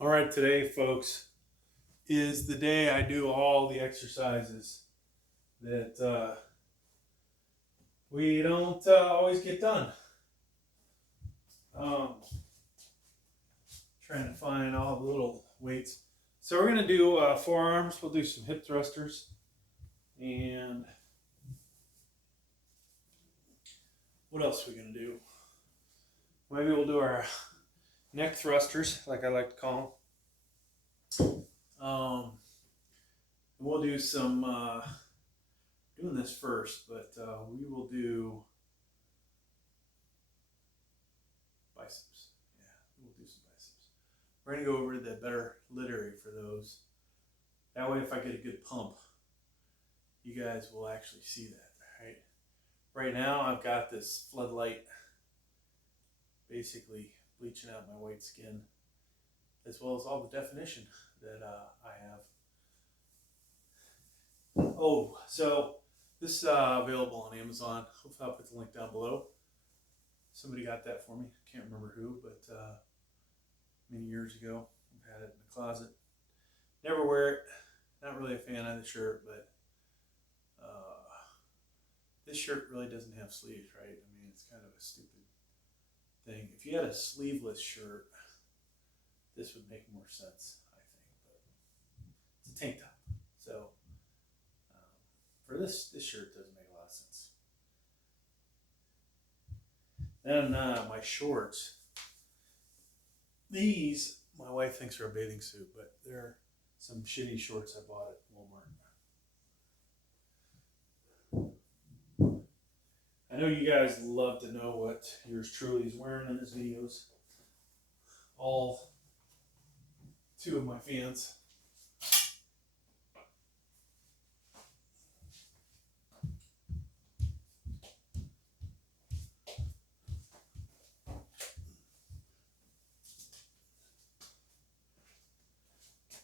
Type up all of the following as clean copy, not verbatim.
All right, today, folks, is the day I do all the exercises that we don't always get done. Trying to find all the little weights. So we're going to do forearms. We'll do some hip thrusters. And what else are we going to do? Maybe we'll do our neck thrusters, like I like to call them. We'll do some, doing this first, but we will do biceps. Yeah, we'll do some biceps. We're going to go over the better lit area for those. That way, if I get a good pump, you guys will actually see that, right? Right now, I've got this floodlight basically bleaching out my white skin, as well as all the definition that I have. Oh, so this is available on Amazon. Hopefully I'll put the link down below. Somebody got that for me. Can't remember who, but many years ago. I've had it in the closet. Never wear it. Not really a fan of the shirt, but this shirt really doesn't have sleeves, right? I mean, it's kind of a stupid thing. If you had a sleeveless shirt, this would make more sense, I think. But it's a tank top, so for this shirt doesn't make a lot of sense. Then my shorts. These, my wife thinks are a bathing suit, but they're some shitty shorts I bought at Walmart. I know you guys love to know what yours truly is wearing in his videos. All two of my fans.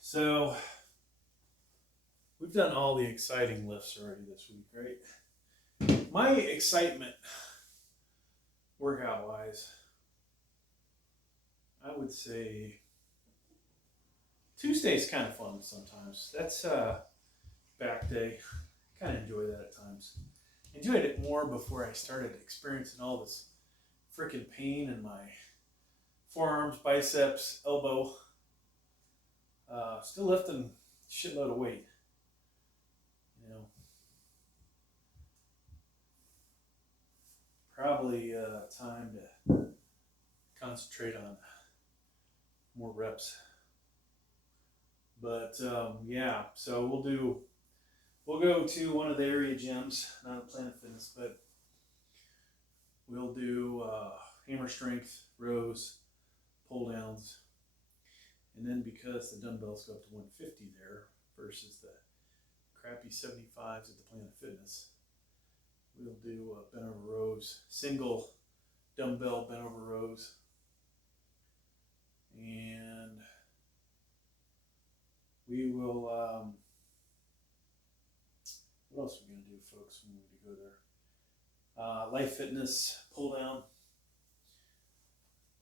So we've done all the exciting lifts already this week, right? My excitement, workout wise, I would say Tuesday's kind of fun sometimes. That's back day. Kind of enjoy that at times. Enjoyed it more before I started experiencing all this freaking pain in my forearms, biceps, elbow. Still lifting a shitload of weight. You know, probably time to concentrate on more reps. But yeah, so we'll go to one of the area gyms, not a Planet Fitness, but we'll do hammer strength, rows, pull downs. And then because the dumbbells go up to 150 there versus the crappy 75s at the Planet Fitness, we'll do bent over rows, single dumbbell bent over rows. And we will, what else are we going to do, folks, when we go there? Life Fitness, pull down.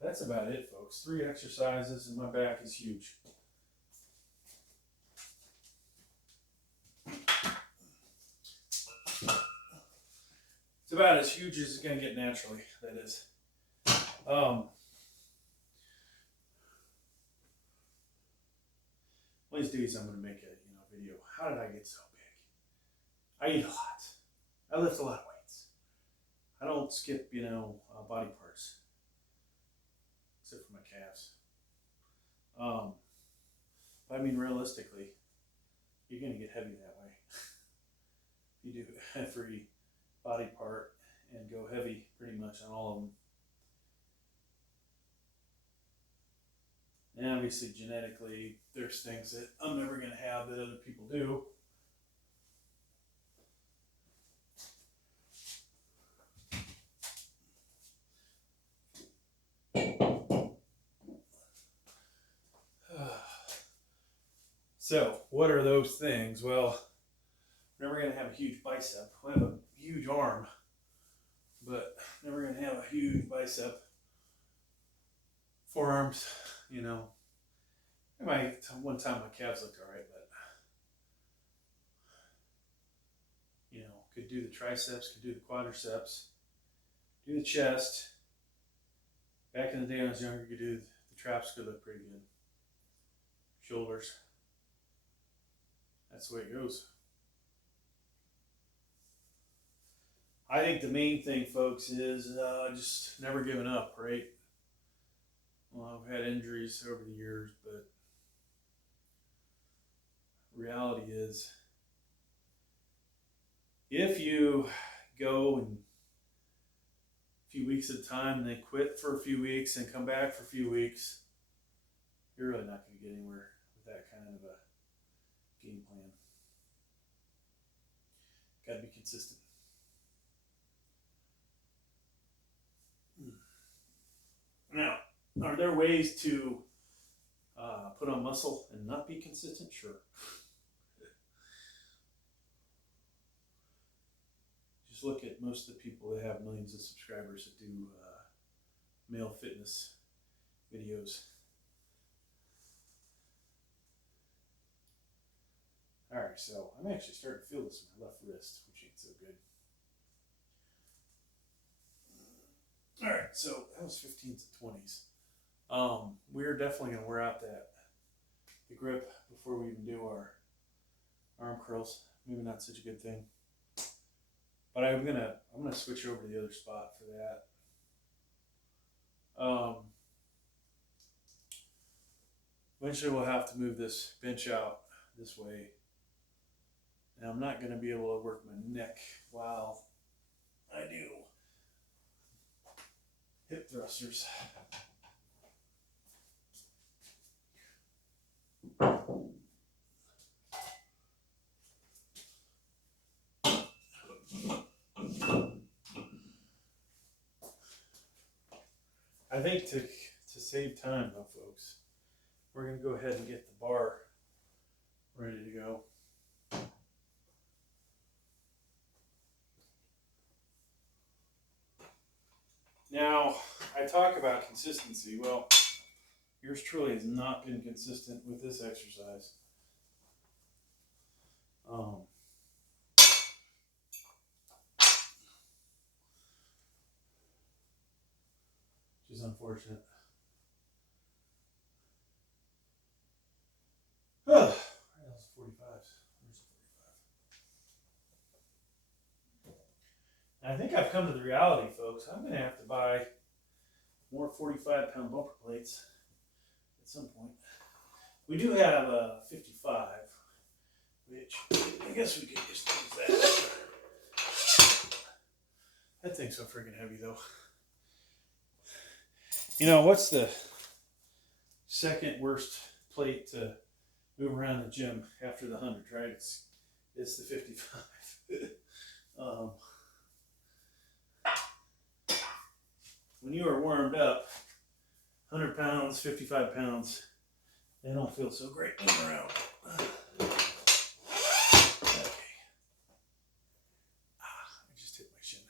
That's about it, folks. 3 exercises and my back is huge. It's about as huge as it's going to get naturally, that is. One of these days I'm going to make a video. How did I get so big? I eat a lot. I lift a lot of weights. I don't skip, body parts. Except for my calves. But I mean, realistically, you're going to get heavy that way. You do every body part and go heavy pretty much on all of them. And obviously, genetically, there's things that I'm never going to have that other people do. So, what are those things? Well, we're never going to have a huge bicep. We'll have a huge arm, but never going to have a huge bicep. Forearms, One time my calves looked all right, but you know, could do the triceps, could do the quadriceps, do the chest. Back in the day when I was younger, you could do the traps, could look pretty good. Shoulders. That's the way it goes. I think the main thing, folks, is just never giving up, right? Well, I've had injuries over the years, but reality is if you go and a few weeks at a time and then quit for a few weeks and come back for a few weeks, you're really not going to get anywhere with that kind of a game plan. Got to be consistent. Now, are there ways to put on muscle and not be consistent? Sure. Just look at most of the people that have millions of subscribers that do male fitness videos. All right, so I'm actually starting to feel this in my left wrist, which ain't so good. All right, so that was 15s and 20s. We're definitely going to wear out the grip before we even do our arm curls. Maybe not such a good thing. But I'm gonna switch over to the other spot for that. Eventually we'll have to move this bench out this way. And I'm not gonna be able to work my neck while I do hip thrusters. I think to save time though, folks, we're going to go ahead and get the bar ready to go. Now, I talk about consistency. Well, yours truly has not been consistent with this exercise. Which is unfortunate. That was 45s. Where's the 45? I think I've come to the reality, folks. I'm going to have to buy more 45-pound bumper plates at some point. We do have a 55, which I guess we could just use that. That thing's so freaking heavy, though. You know, what's the second worst plate to move around the gym after the 100, right? It's the 55. When you are warmed up, 100 pounds, 55 pounds, they don't feel so great moving around. Okay. I just hit my shin.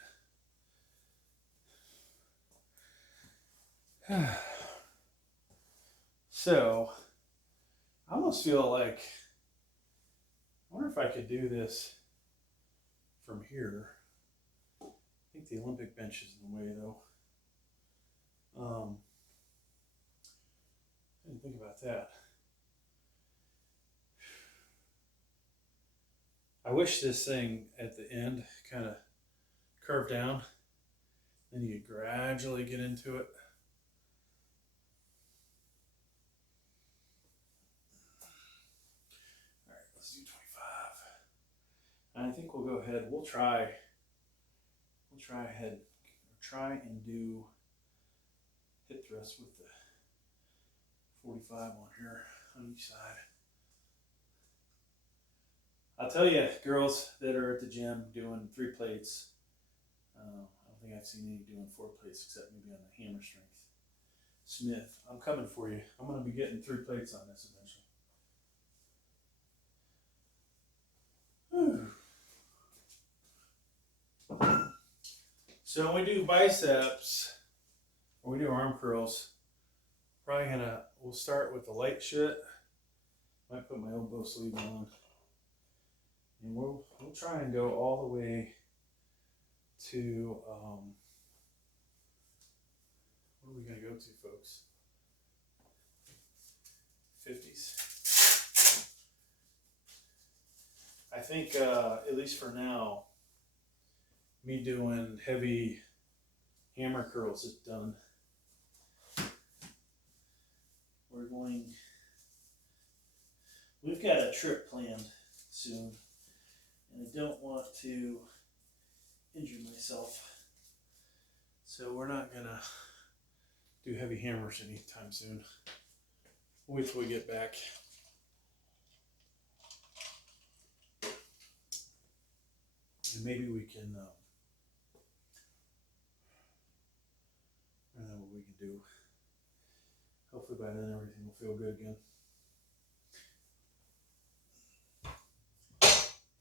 So, I almost feel like, I wonder if I could do this from here. I think the Olympic bench is in the way, though. I didn't think about that. I wish this thing at the end kind of curved down. Then you could gradually get into it. All right, let's do 25. And I think we'll go ahead. We'll try and do hip thrust with the 45 on here on each side. I'll tell you, girls that are at the gym doing 3 plates, I don't think I've seen any doing 4 plates except maybe on the hammer strength. Smith, I'm coming for you. I'm going to be getting 3 plates on this eventually. Whew. So when we do biceps, or we do arm curls, we'll start with the light shit. Might put my elbow sleeve on. And we'll try and go all the way to, what are we going to go to, folks? 50s. I think, at least for now, me doing heavy hammer curls is done. We've got a trip planned soon, and I don't want to injure myself. So we're not gonna do heavy hammers anytime soon. We'll wait till we get back. And maybe we can, I don't know what we can do. Hopefully by then everything will feel good again.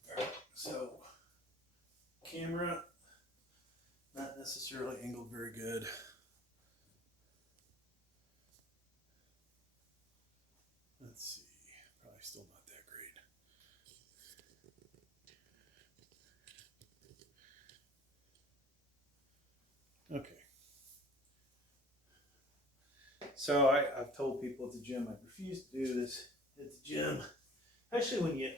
Alright, so camera, not necessarily angled very good. Let's see, probably still not that great. Okay. So I've told people at the gym I refuse to do this at the gym, especially when you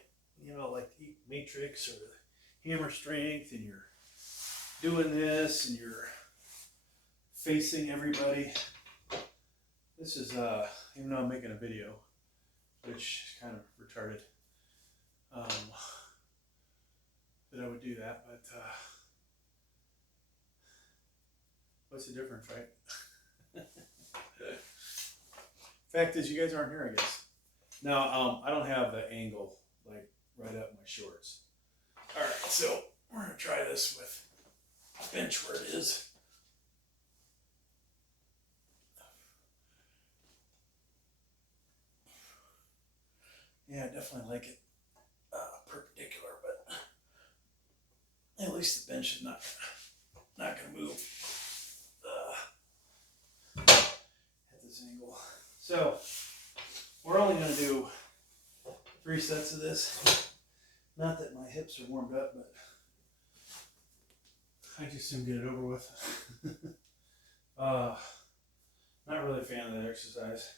like eat matrix or the hammer strength and you're doing this and you're facing everybody. This is even though I'm making a video, which is kind of retarded, that I would do that, but what's the difference, right? Fact is, you guys aren't here, I guess. Now, I don't have the angle like right up my shorts. All right, so we're gonna try this with bench where it is. Yeah, I definitely like it perpendicular, but at least the bench is not gonna move at this angle. So we're only gonna do 3 sets of this. Not that my hips are warmed up, but I just soon get it over with. Not really a fan of that exercise.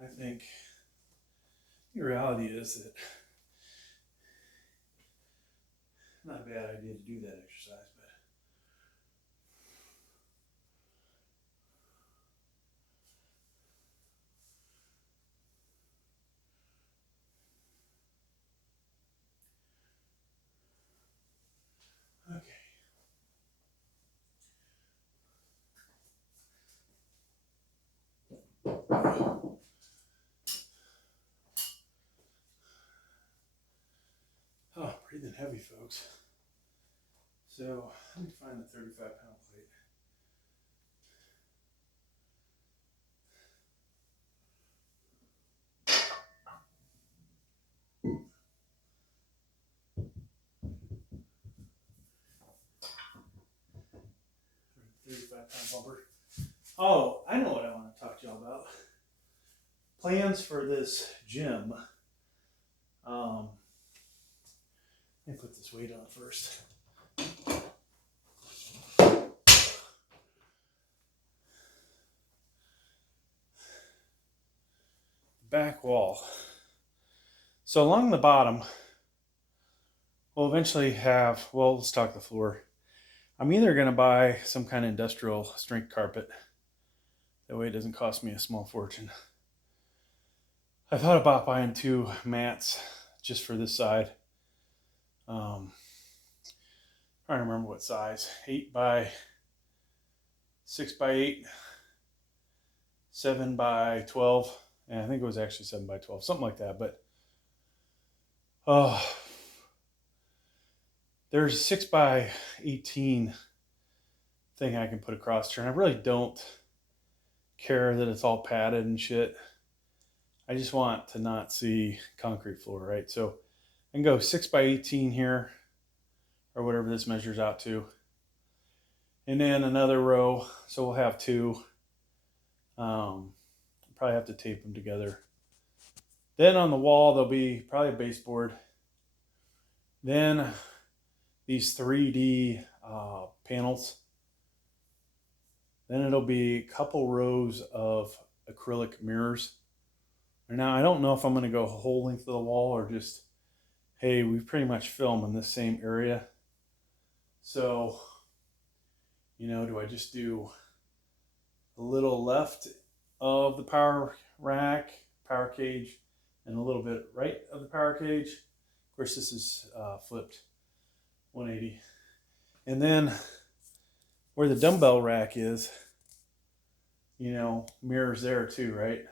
I think the reality is that not a bad idea to do that exercise, but okay. Oh, breathing heavy, folks. So let me find the 35-pound plate. Bumper. Oh, I know what I want to talk to y'all about. Plans for this gym. Let me put this weight on first. Back wall. So along the bottom, we'll eventually have, well, let's talk the floor. I'm either going to buy some kind of industrial strength carpet. That way it doesn't cost me a small fortune. I thought about buying 2 mats just for this side. I don't remember what size. 8 by 6 by 8, 7 by 12. And I think it was actually 7 by 12, something like that. But there's a 6 by 18 thing I can put across here, and I really don't care that it's all padded and shit. I just want to not see concrete floor, right? So I can go 6 by 18 here, or whatever this measures out to. And then another row, so we'll have 2. Probably have to tape them together. Then on the wall, there'll be probably a baseboard. Then these 3D panels. Then it'll be a couple rows of acrylic mirrors. Now, I don't know if I'm going to go whole length of the wall or just, hey, we pretty much film in this same area. So, you know, do I just do a little left of the power rack, power cage, and a little bit right of the power cage? Of course, this is flipped 180. And then where the dumbbell rack is, you know, mirrors there too, right?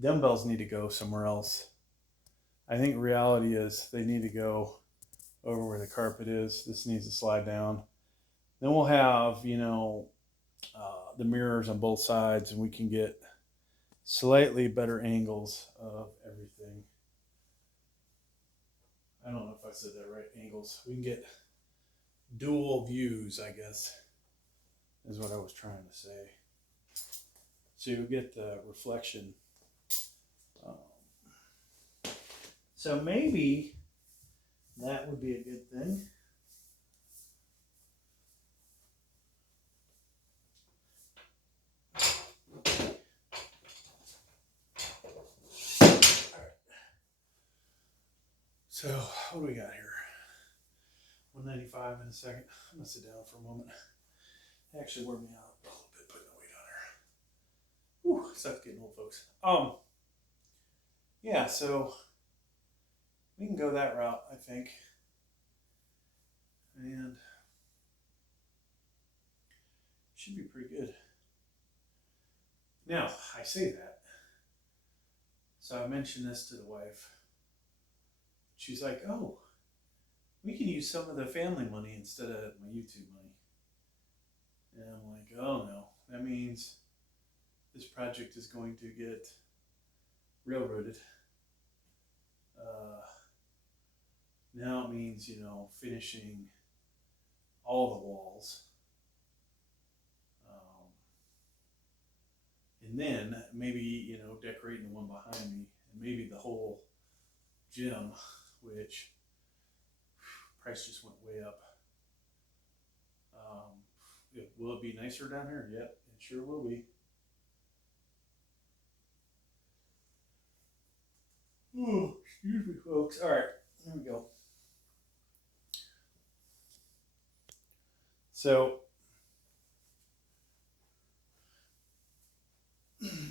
Dumbbells need to go somewhere else. I think reality is they need to go over where the carpet is. This needs to slide down. Then we'll have, you know, the mirrors on both sides, and we can get slightly better angles of everything. I don't know if I said that right, angles. We can get dual views, I guess, is what I was trying to say. So you get the reflection. So maybe that would be a good thing. So what do we got here? 195 in a second. I'm gonna sit down for a moment. It actually wore me out a little bit putting the weight on there. Whew, sucks getting old, folks. Yeah, so we can go that route, I think. And should be pretty good. Now, I say that. So I mentioned this to the wife. She's like, oh, we can use some of the family money instead of my YouTube money. And I'm like, oh no, that means this project is going to get railroaded. Now it means, you know, finishing all the walls. And then maybe, you know, decorating the one behind me, and maybe the whole gym, which price just went way up. Will it be nicer down here? Yep, it sure will be. Oh, excuse me, folks. All right, here we go. So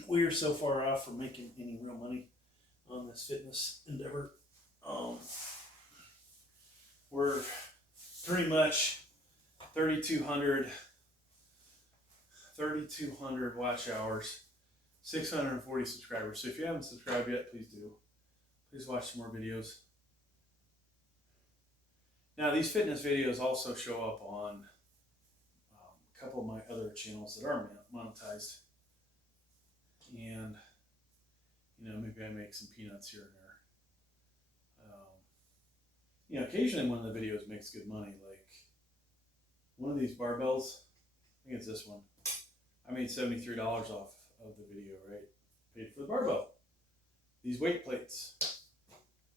we are so far off from making any real money on this fitness endeavor. We're pretty much 3,200 watch hours, 640 subscribers. So if you haven't subscribed yet, please do. Please watch some more videos. Now, these fitness videos also show up on a couple of my other channels that are monetized. And, you know, maybe I make some peanuts here and there. You know, occasionally one of the videos makes good money. Like one of these barbells, I think it's this one. I made $73 off of the video, right? Paid for the barbell. These weight plates,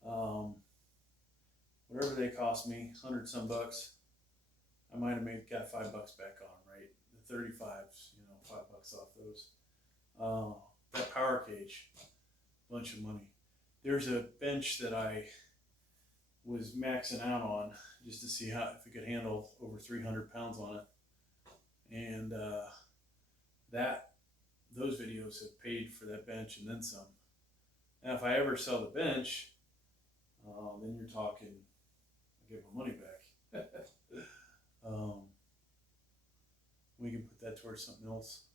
whatever they cost me, 100 some bucks. I might have got $5 back on, right? The 35s, you know, $5 off those. That power cage, bunch of money. There's a bench that I was maxing out on just to see if it could handle over 300 pounds on it. And those videos have paid for that bench and then some. Now, if I ever sell the bench, then you're talking, I get my money back. We can put that towards something else.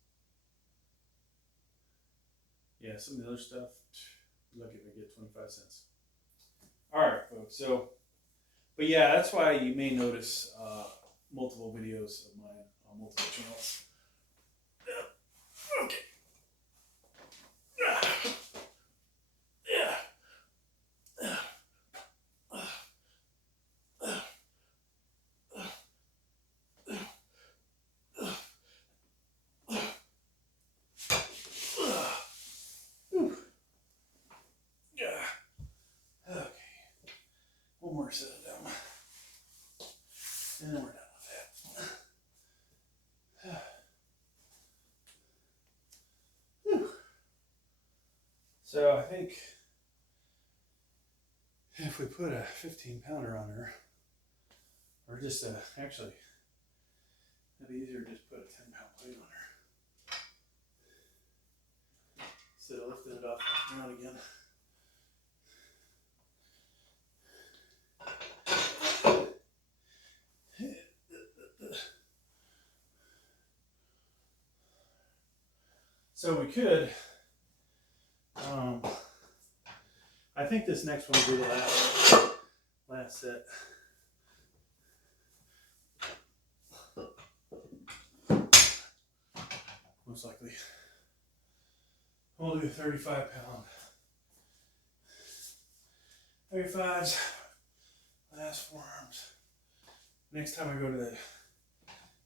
Yeah, some of the other stuff, lucky if I get 25 cents. All right, folks. So, but yeah, that's why you may notice multiple videos of mine on multiple channels. Okay. So I think if we put a 15-pounder on her, or just actually, it'd be easier to just put a 10-pound plate on her. Instead of lifting it off the ground again. So we could, I think this next one will be the last set. Most likely. We'll do a 35-pound. 35s, last forearms. Next time I go to the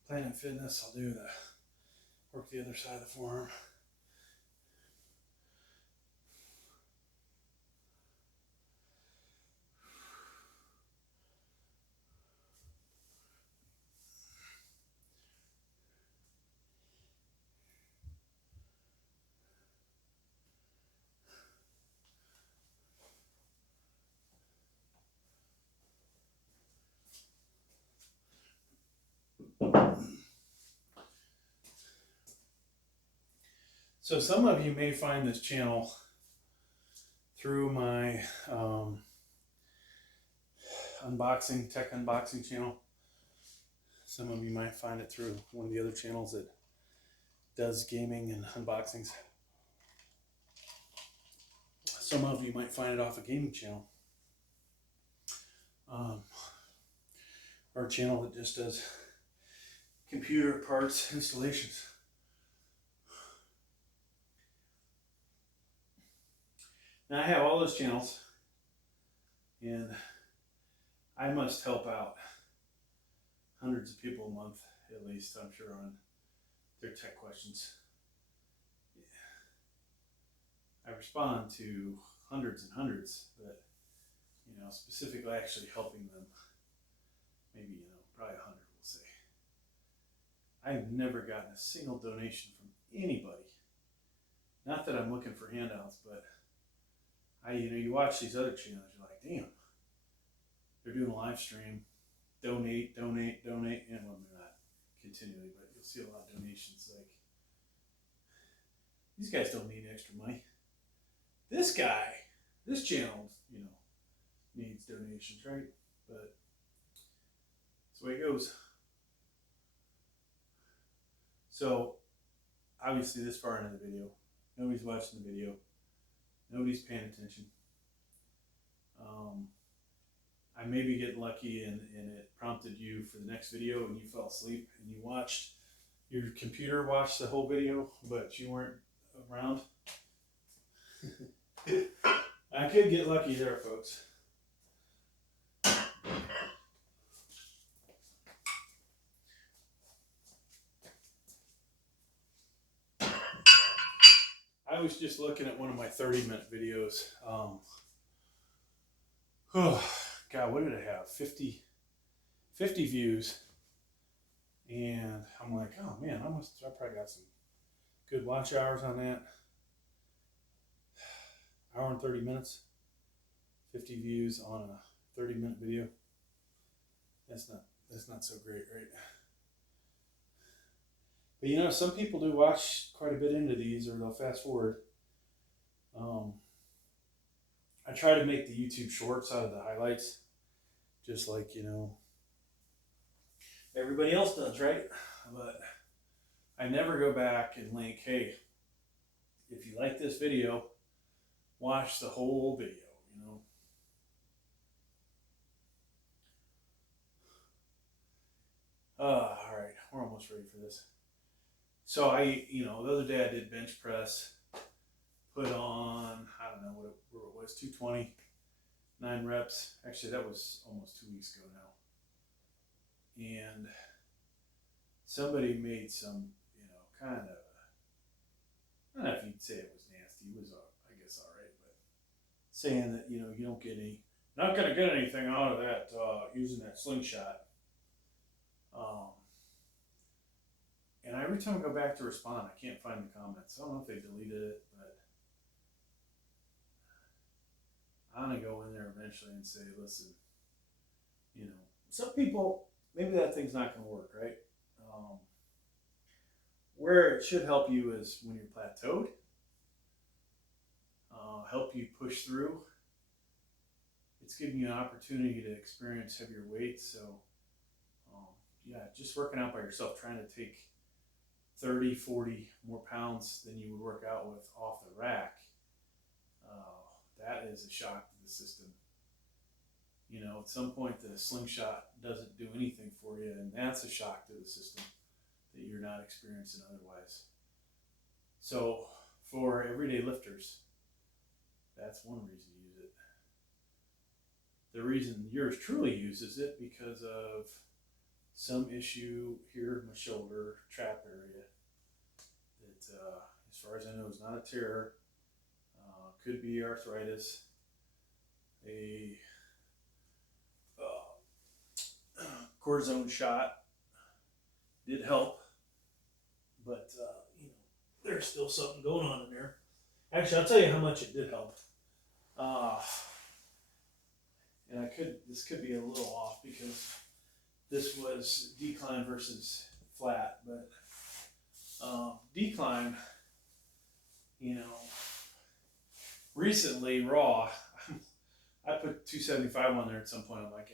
Planet Fitness, I'll do work the other side of the forearm. So some of you may find this channel through my tech unboxing channel. Some of you might find it through one of the other channels that does gaming and unboxings. Some of you might find it off a gaming channel. Or a channel that just does computer parts installations. Now I have all those channels, and I must help out hundreds of people a month, at least, I'm sure, on their tech questions. I respond to hundreds and hundreds, but, specifically actually helping them, maybe, probably 100, we'll say. I've never gotten a single donation from anybody. Not that I'm looking for handouts, but you watch these other channels, you're like, damn, they're doing a live stream, donate, and well, they're not continually, but you'll see a lot of donations. Like, these guys don't need extra money. This channel, needs donations, right? But that's the way it goes. So, obviously, this far into the video, nobody's watching the video. Nobody's paying attention. I may be getting lucky and it prompted you for the next video and you fell asleep and your computer watched the whole video, but you weren't around. I could get lucky there, folks. I was just looking at one of my 30-minute videos. God, what did it have? 50 views. And I'm like, oh man, I probably got some good watch hours on that. Hour and 30 minutes. 50 views on a 30-minute video. That's not so great, right? But some people do watch quite a bit into these, or they'll fast forward. I try to make the YouTube shorts out of the highlights, just like, everybody else does, right? But I never go back and link, hey, if you like this video, watch the whole video, all right, we're almost ready for this. So the other day I did bench press, put on, I don't know what it was, 220, 9 reps. Actually, that was almost 2 weeks ago now. And somebody made some, kind of, I don't know if you'd say it was nasty. It was, I guess, all right, but saying that, you don't get not going to get anything out of that using that slingshot. And every time I go back to respond, I can't find the comments. I don't know if they deleted it, but I'm gonna go in there eventually and say, listen, you know, some people, maybe that thing's not gonna work, right? Where it should help you is when you're plateaued, help you push through. It's giving you an opportunity to experience heavier weights. So, yeah, just working out by yourself, trying to take 30, 40 more pounds than you would work out with off the rack, that is a shock to the system. You know, at some point the slingshot doesn't do anything for you, and that's a shock to the system that you're not experiencing otherwise. So for everyday lifters, that's one reason to use it. The reason yours truly uses it because of some issue here in my shoulder trap area that, as far as I know, is not a tear. Could be arthritis. A cortisone shot did help, but you know, there's still something going on in there. Actually, I'll tell you how much it did help. And this could be a little off because this was decline versus flat, but decline, you know, recently raw, I put 275 on there at some point. I'm like,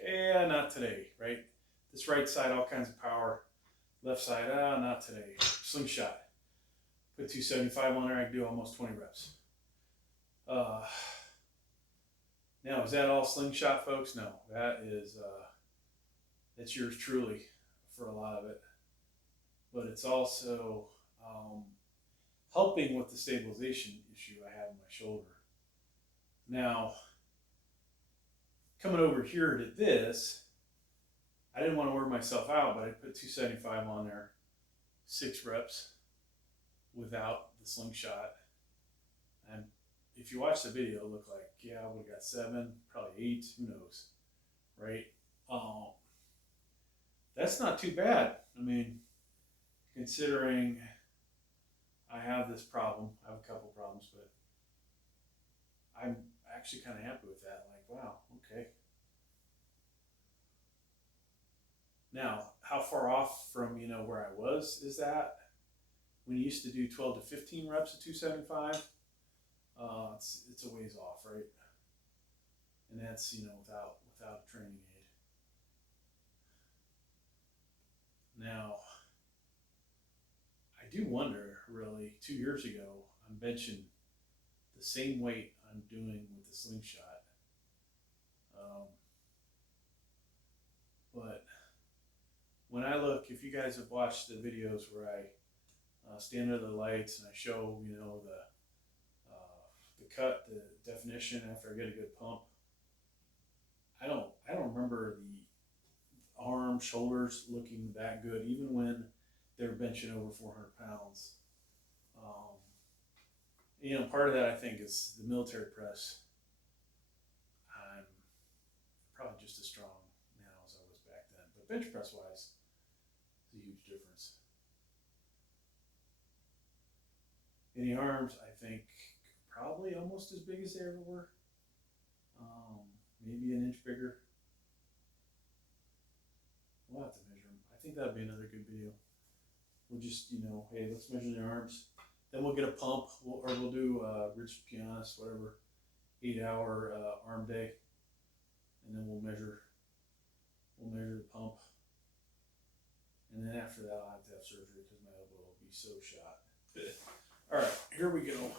not today, right? This right side, all kinds of power. Left side, not today. Slingshot. Put 275 on there, I can do almost 20 reps. Now, is that all slingshot, folks? No, that is, that's yours truly for a lot of it. But it's also helping with the stabilization issue I have in my shoulder. Now, coming over here to this, I didn't want to wear myself out, but I put 275 on there, 6 reps without the slingshot. And if you watch the video, it looked like, yeah, I would have got 7, probably 8, who knows, right? That's not too bad. I mean, considering I have this problem, I have a couple problems, but I'm actually kind of happy with that. Like, wow, okay. Now, how far off from, you know, where I was is that? When you used to do 12 to 15 reps at 275, it's a ways off, right? And that's, you know, without a training aid. Now, I do wonder, really, 2 years ago, I'm benching the same weight I'm doing with the slingshot. But when I look, if you guys have watched the videos where I stand under the lights and I show, you know, the cut, the definition after I get a good pump, I don't remember the arms, shoulders looking that good, even when they're benching over 400 pounds. You know, part of that I think is the military press. I'm probably just as strong now as I was back then, but bench press wise, it's a huge difference. In the arms, I think probably almost as big as they ever were. Maybe an inch bigger. We'll have to measure them. I think that'd be another good video. We'll just, you know, hey, let's measure the arms. Then we'll get a pump, or we'll do Richard Pianis, whatever, 8-hour arm day, and then we'll measure the pump. And then after that, I'll have to have surgery because my elbow will be so shot. All right, here we go.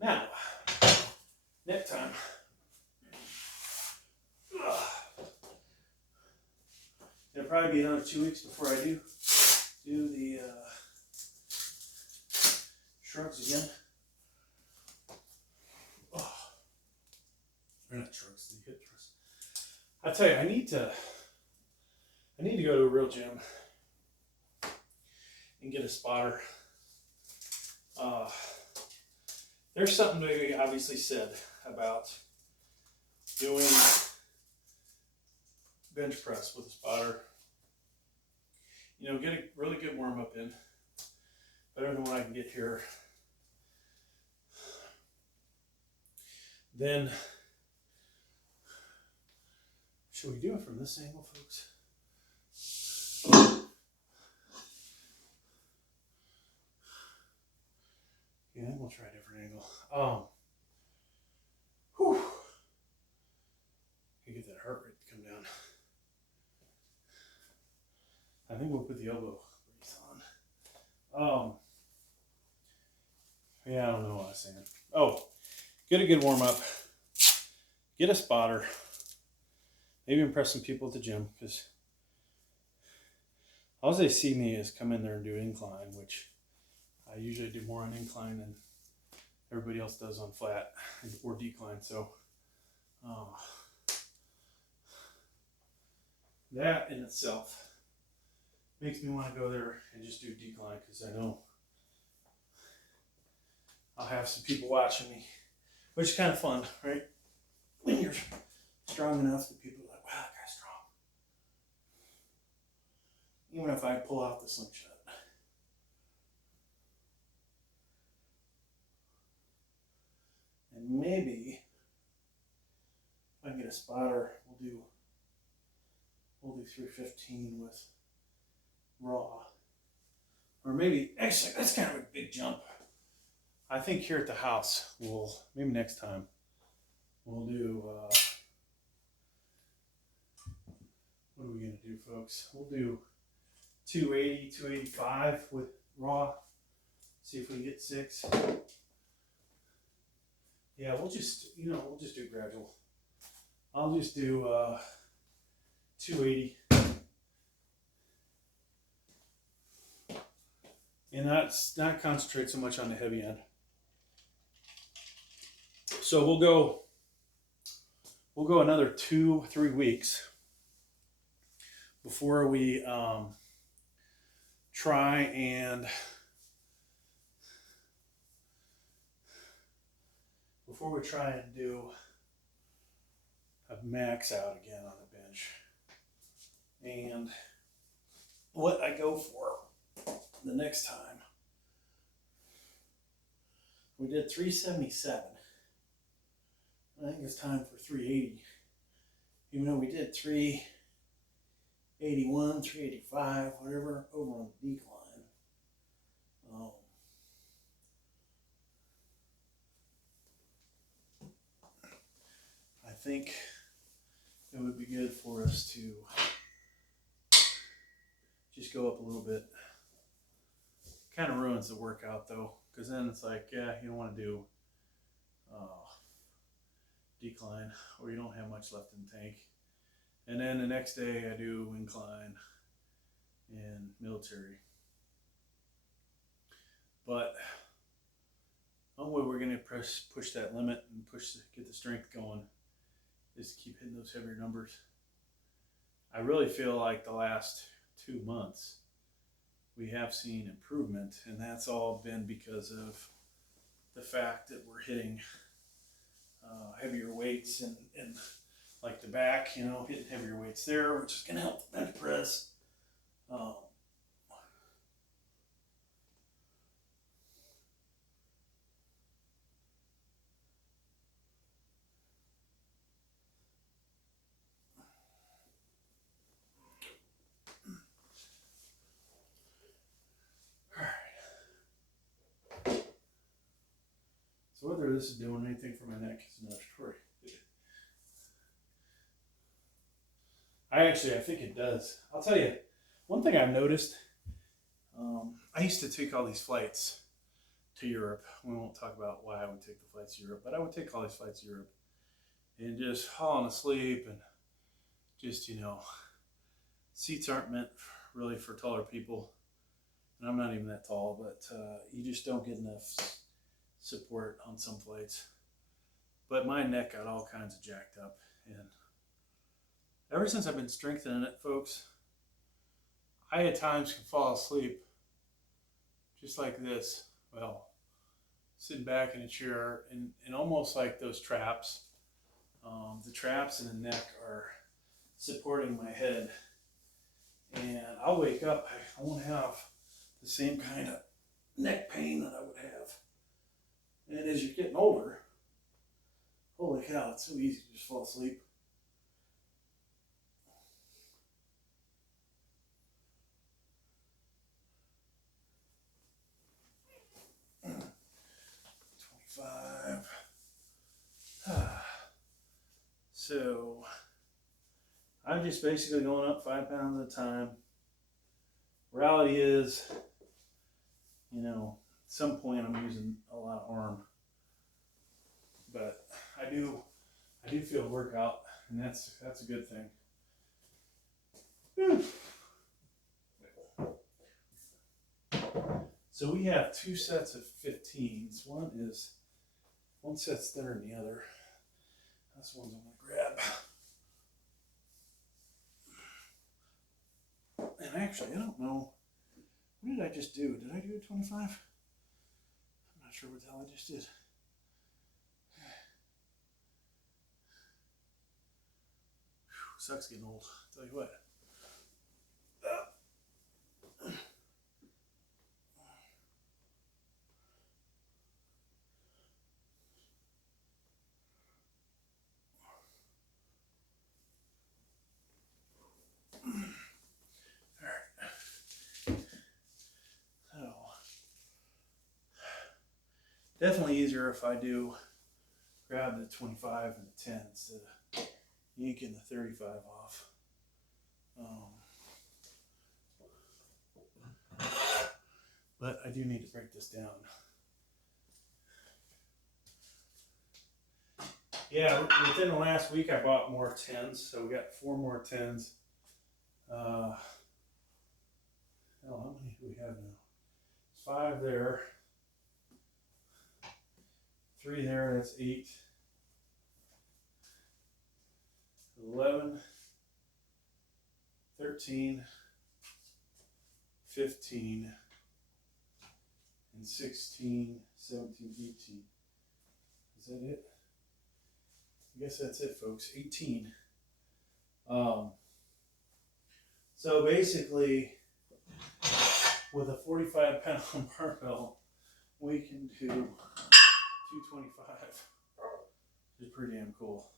Now, neck time. It'll probably be another 2 weeks before I do the shrugs again. Oh. Or not shrugs, the hip thrust. I tell you, I need to I need to go to a real gym and get a spotter. There's something to be obviously said about doing bench press with a spotter. You know, get a really good warm up in, better than what I can get here. Then, should we do it from this angle, folks? Yeah, we'll try a different angle. Whew. You get that heart rate to come down. I think we'll put the elbow brace on. Yeah, I don't know what I was saying. Oh, get a good warm up. Get a spotter. Maybe impress some people at the gym, because all they see me is come in there and do incline, which I usually do more on incline than everybody else does on flat or decline. So that in itself makes me want to go there and just do decline, because I know I'll have some people watching me, which is kind of fun, right? When you're strong enough that people are like, wow, that guy's strong. Even if I pull out the slingshot. And maybe if I can get a spotter, we'll do 315 with raw. Or maybe, actually, that's kind of a big jump. I think here at the house, maybe next time, we'll do, what are we going to do, folks? We'll do 280, 285 with raw. See if we can get 6. Yeah, we'll just do gradual. I'll just do 280. And not concentrate so much on the heavy end. So we'll go another 2-3 weeks before we try and do a max out again on the bench. And what I go for the next time, we did 377. I think it's time for 380. Even though we did 381, 385, whatever, over on the decline. I think it would be good for us to just go up a little bit. Kind of ruins the workout though, because then it's like, yeah, you don't want to do decline, or you don't have much left in the tank. And then the next day I do incline and military. But one way we're going to push that limit and get the strength going is to keep hitting those heavier numbers. I really feel like the last 2 months we have seen improvement, and that's all been because of the fact that we're hitting heavier weights and like the back, hitting heavier weights there, which is going to help the bench press. So whether this is doing anything for my neck is another story. I think it does. I'll tell you, one thing I've noticed, I used to take all these flights to Europe. We won't talk about why I would take the flights to Europe, but I would take all these flights to Europe and just falling asleep, and just, seats aren't meant really for taller people. And I'm not even that tall, but you just don't get enough support on some flights. But my neck got all kinds of jacked up, and ever since I've been strengthening it, folks, I at times can fall asleep just like this. Well, sitting back in a chair and almost like those traps. The traps in the neck are supporting my head. And I'll wake up, I won't have the same kind of neck pain that I would have. And as you're getting older, holy cow, it's so easy to just fall asleep. So I'm just basically going up 5 pounds at a time. Reality is, you know, at some point I'm using a lot of arm, but I do feel a workout, and that's a good thing. Whew. So we have 2 sets of 15s. One set's thinner than the other. That's the ones I'm gonna grab. And actually, I don't know. What did I just do? Did I do a 25? I'm not sure what the hell I just did. Whew, sucks getting old. I'll tell you what. Definitely easier if I do grab the 25 and the 10 instead of yanking the 35 off. But I do need to break this down. Yeah, within the last week I bought more 10s, so we got 4 more 10s. Hell, how many do we have now? 5 there. 3 there, that's 8. 11, 13, 15, and 16, 17, 18. Is that it? I guess that's it, folks. 18. So basically, with a 45-pound barbell, we can do 225. Which is pretty damn cool.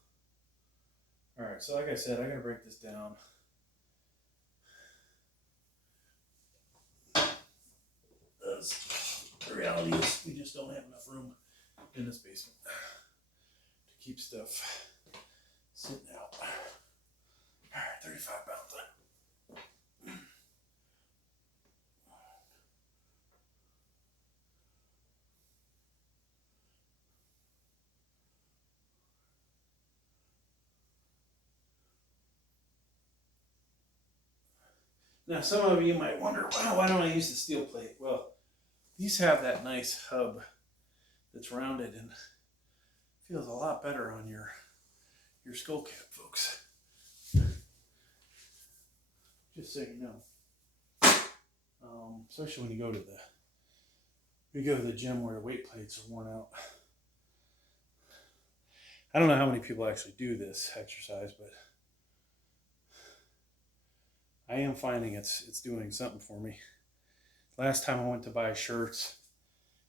All right, so like I said, I gotta break this down. The reality is we just don't have enough room in this basement to keep stuff sitting out. All right, 35 pounds. Now, some of you might wonder, wow, why don't I use the steel plate? Well, these have that nice hub that's rounded and feels a lot better on your skull cap, folks. Just so you know. Especially when you go to the gym where the weight plates are worn out. I don't know how many people actually do this exercise, but I am finding it's doing something for me. Last time I went to buy shirts,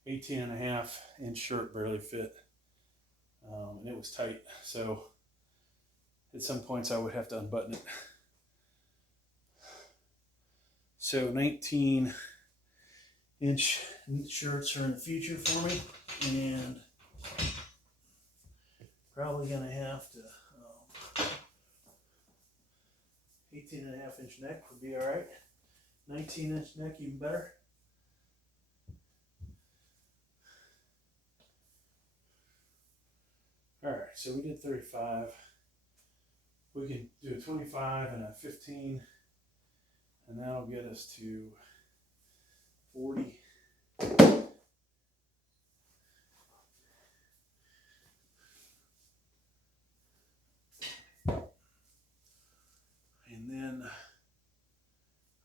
18.5-inch shirt barely fit, and it was tight. So at some points I would have to unbutton it. So 19-inch shirts are in the future for me, and probably gonna have to 18.5-inch neck would be all right. 19-inch neck, even better. All right, so we did 35. We can do a 25 and a 15, and that'll get us to 40. And then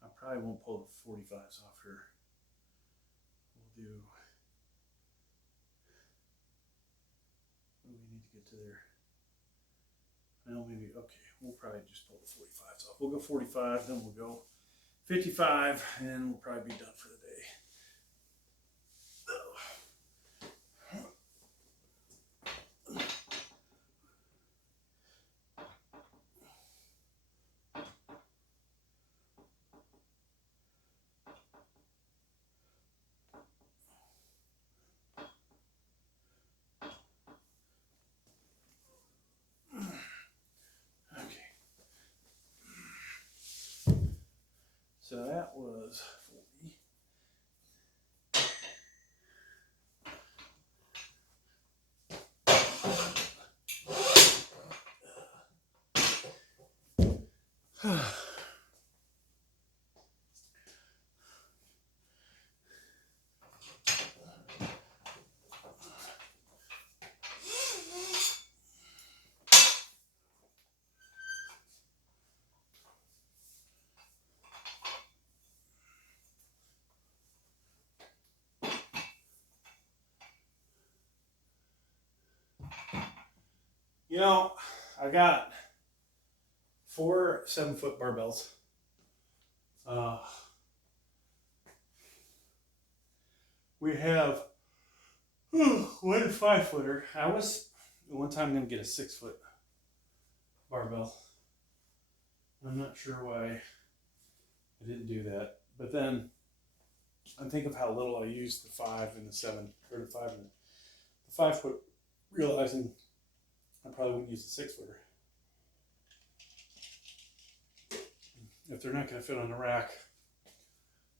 I'll probably probably won't pull the 45s off here. We'll do, what do we need to get to there? Well, maybe, okay, we'll probably just pull the 45s off. We'll go 45, then we'll go 55, and we'll probably be done for the day. So that was 40. You know, I got 4 7-foot barbells. We have one 5-footer. I was one time going to get a 6-foot barbell. I'm not sure why I didn't do that. But then I think of how little I used the 5 and the 7, or the 5 and the 5-foot, realizing I probably wouldn't use the 6-footer. If they're not going to fit on the rack,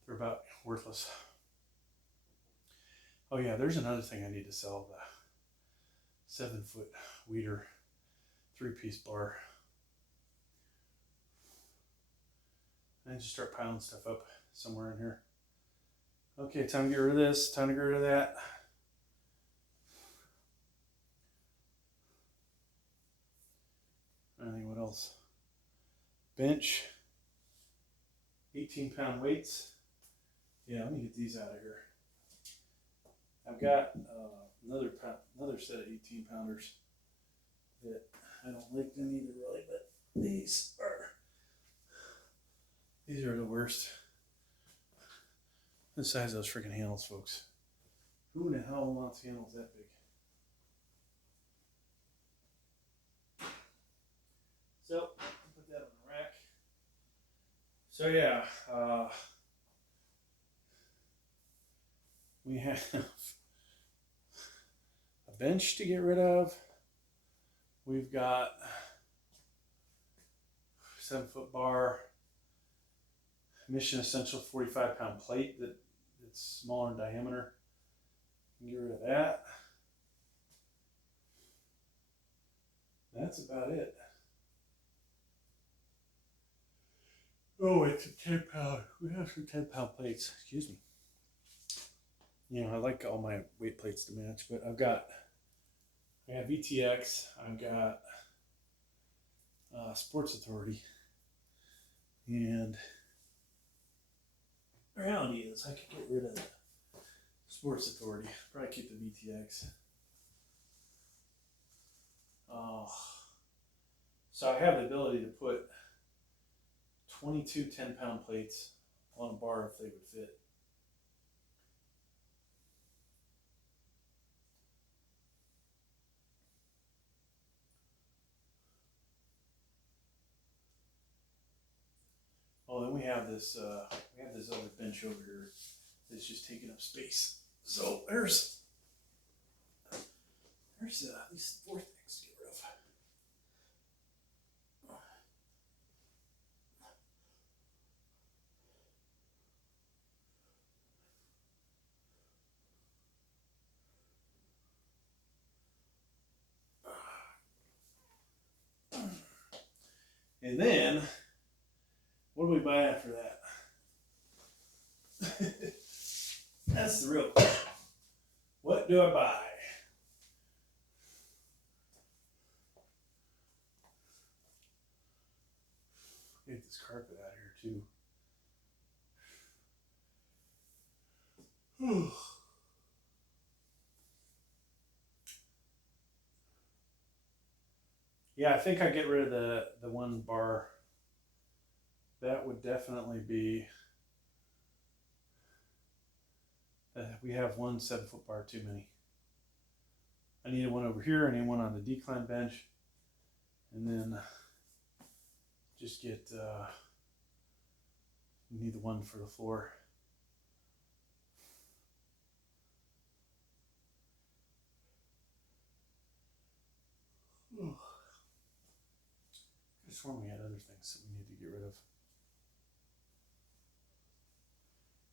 they're about worthless. Oh yeah, there's another thing I need to sell, the 7-foot Weeder 3-piece bar. And just start piling stuff up somewhere in here. Okay, time to get rid of this, time to get rid of that. I think what else? Bench, 18-pound weights. Yeah, let me get these out of here. I've got another set of 18-pounders that I don't like them either really, but these are the worst. The size of those freaking handles, folks. Who in the hell wants handles that big? So, put that on the rack. So yeah, we have a bench to get rid of. We've got 7-foot bar, Mission Essential 45-pound plate that's smaller in diameter. Get rid of that. That's about it. Oh, it's a 10-pound. We have some 10-pound plates. Excuse me. You know, I like all my weight plates to match, but I have VTX. I've got Sports Authority, and the reality is I could get rid of the Sports Authority. Probably keep the VTX. So I have the ability to put 22 10-pound plates on a bar if they would fit. Oh, then we have this other bench over here that's just taking up space. So there's at least 4 things to get rid of. And then, what do we buy after that? That's the real question. What do I buy? Get this carpet out here too. Yeah, I think I get rid of the one bar. That would definitely be. We have one 7-foot bar too many. I needed one over here. I need one on the decline bench, and then just get. You need the one for the floor. I swear we had other things that we need to get rid of.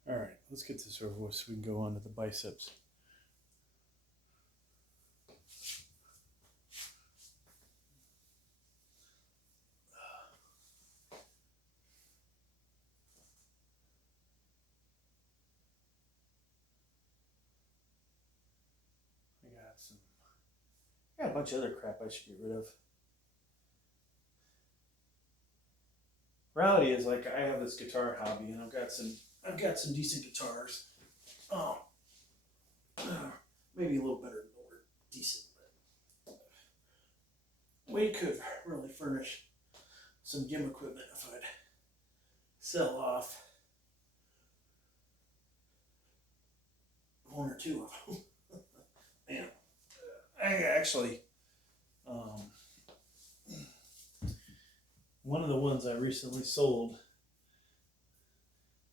All right, let's get this over with so we can go on to the biceps. I got a bunch of other crap I should get rid of. Reality is, like, I have this guitar hobby, and I've got some decent guitars. Maybe a little better than the word decent, but we could really furnish some gym equipment if I'd sell off one or two of them. Man, I actually, one of the ones I recently sold,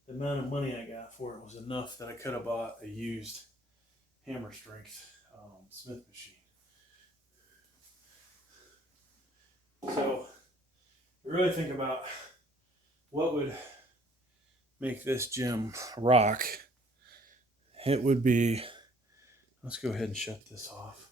the amount of money I got for it was enough that I could have bought a used hammer strength Smith machine. So, you really think about what would make this gym rock. It would be, let's go ahead and shut this off.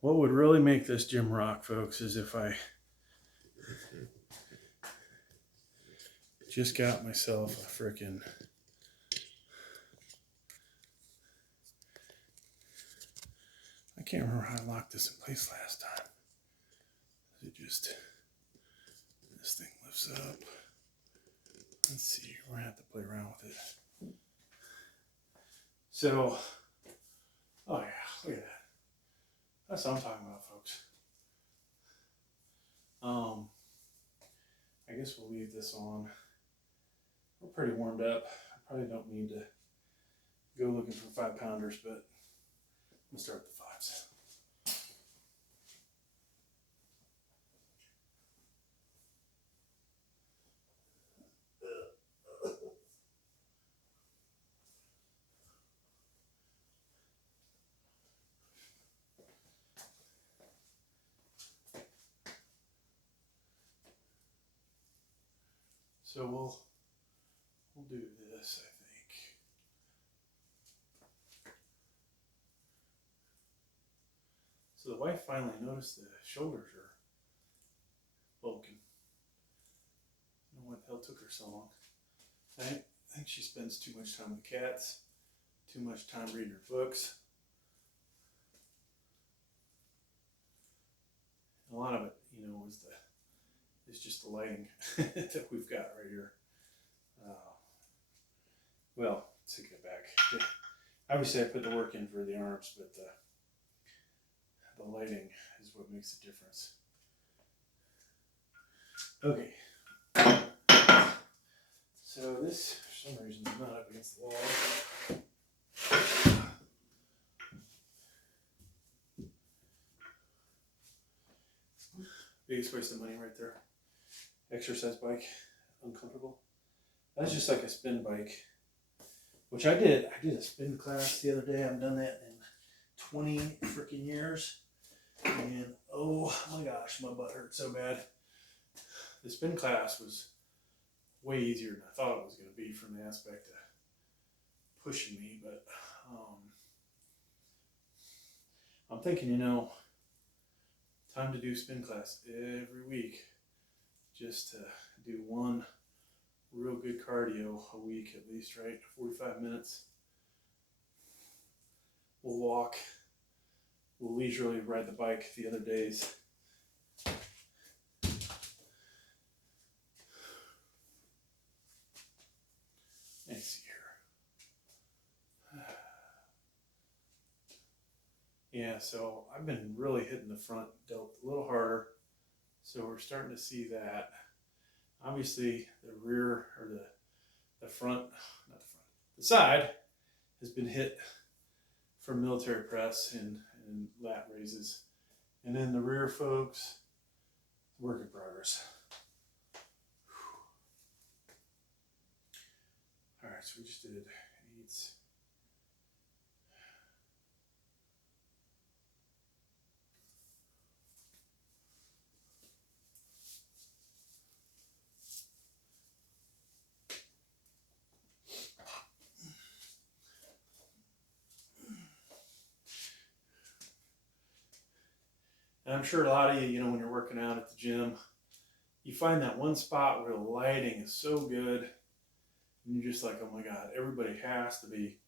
What would really make this gym rock, folks, is if I just got myself a frickin' I can't remember how I locked this in place last time. It just, this thing lifts up. Let's see, we're gonna have to play around with it. So, oh yeah, look at that. That's what I'm talking about, folks. I guess we'll leave this on. We're pretty warmed up. I probably don't need to go looking for 5-pounders, but I'm gonna start with the 5s. So we'll do this, I think. So the wife finally noticed the shoulders are bulking. I don't know what the hell took her so long. I think she spends too much time with the cats, too much time reading her books. And a lot of it, you know, is just the lighting that we've got right here. Well, to get back, obviously I put the work in for the arms, but the lighting is what makes the difference. Okay. So this, for some reason, is not up against the wall. Biggest waste of money right there. Exercise bike, uncomfortable. That's just like a spin bike, which I did. I did a spin class the other day. I haven't done that in 20 freaking years. And oh my gosh, my butt hurt so bad. The spin class was way easier than I thought it was going to be from the aspect of pushing me, but I'm thinking, you know, time to do spin class every week, just to do one real good cardio a week at least, right? 45 minutes. We'll walk. We'll leisurely ride the bike the other days. Yeah, so I've been really hitting the front delt a little harder. So we're starting to see that. Obviously, the rear or the front, not the front, the side has been hit from military press and lat raises. And then the rear, folks, work in progress. All right, so we just did 8s. And I'm sure a lot of you, when you're working out at the gym, you find that one spot where the lighting is so good, and you're just like, oh my God, everybody has to be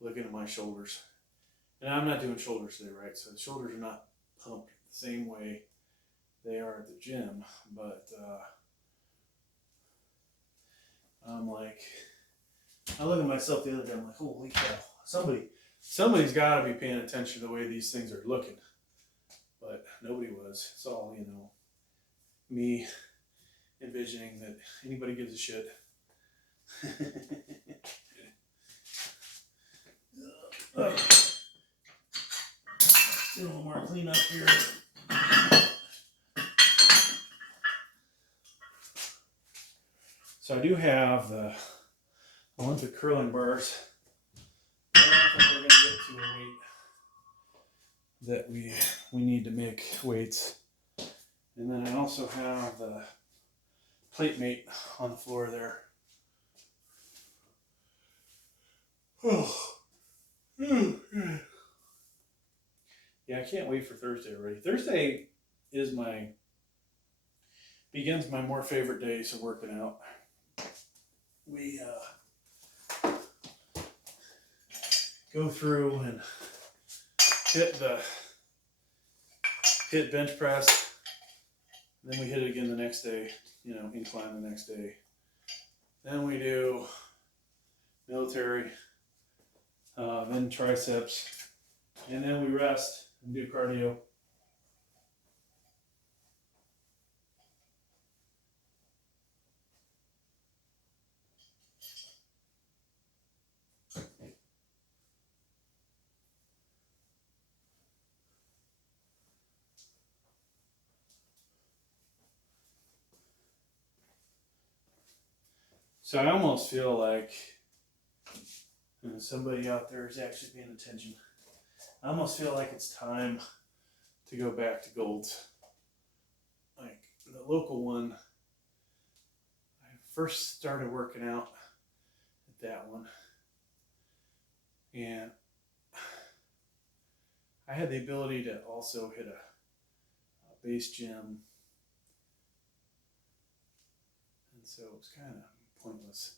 looking at my shoulders. And I'm not doing shoulders today, right? So the shoulders are not pumped the same way they are at the gym, but I'm like, I look at myself the other day, I'm like, holy cow, somebody's got to be paying attention to the way these things are looking. But nobody was. It's all, me envisioning that anybody gives a shit. Do a little more cleanup here. So I do have the Olympic curling bars. I don't think we're going to get to a weight that we need to make weights. And then I also have the plate mate on the floor there. Yeah, I can't wait for Thursday already. Thursday begins my more favorite days of working out. We go through and hit bench press, then we hit it again the next day, incline the next day. Then we do military, then triceps, and then we rest and do cardio. So I almost feel like somebody out there is actually paying attention. I almost feel like it's time to go back to golds. Like the local one, I first started working out at that one, and I had the ability to also hit a base gym, and so it was kind of pointless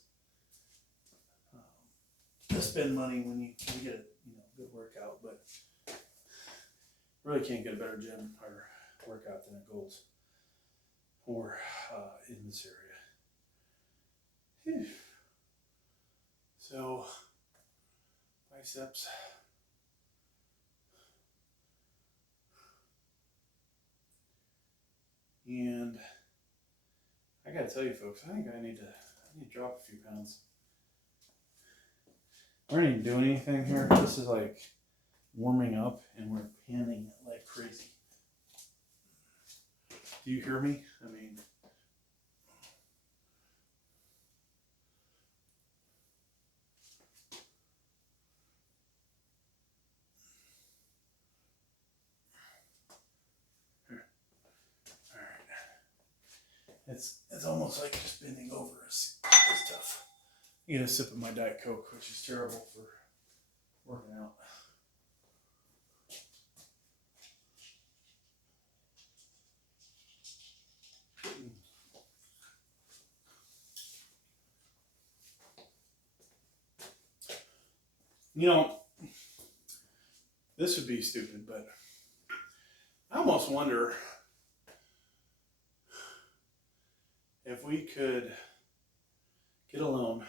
to spend money when you get a good workout, but really can't get a better gym or workout than at Gold's or in this area. Whew. So biceps. And I gotta tell you folks, I think I need to drop a few pounds. We're not even doing anything here. This is like warming up and we're panning like crazy. Do you hear me? I mean, all right. It's almost like just bending over is tough. I get a sip of my Diet Coke, which is terrible for working out. This would be stupid, but I almost wonder if we could get a loan,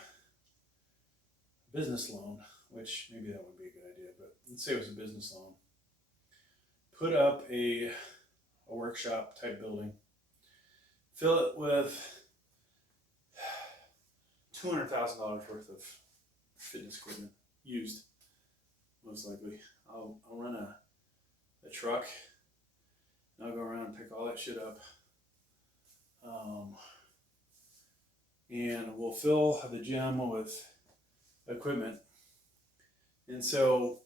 a business loan, which maybe that would be a good idea, but let's say it was a business loan, put up a workshop type building, fill it with $200,000 worth of fitness equipment, used, most likely. I'll run a truck, and I'll go around and pick all that shit up. And we'll fill the gym with equipment. And so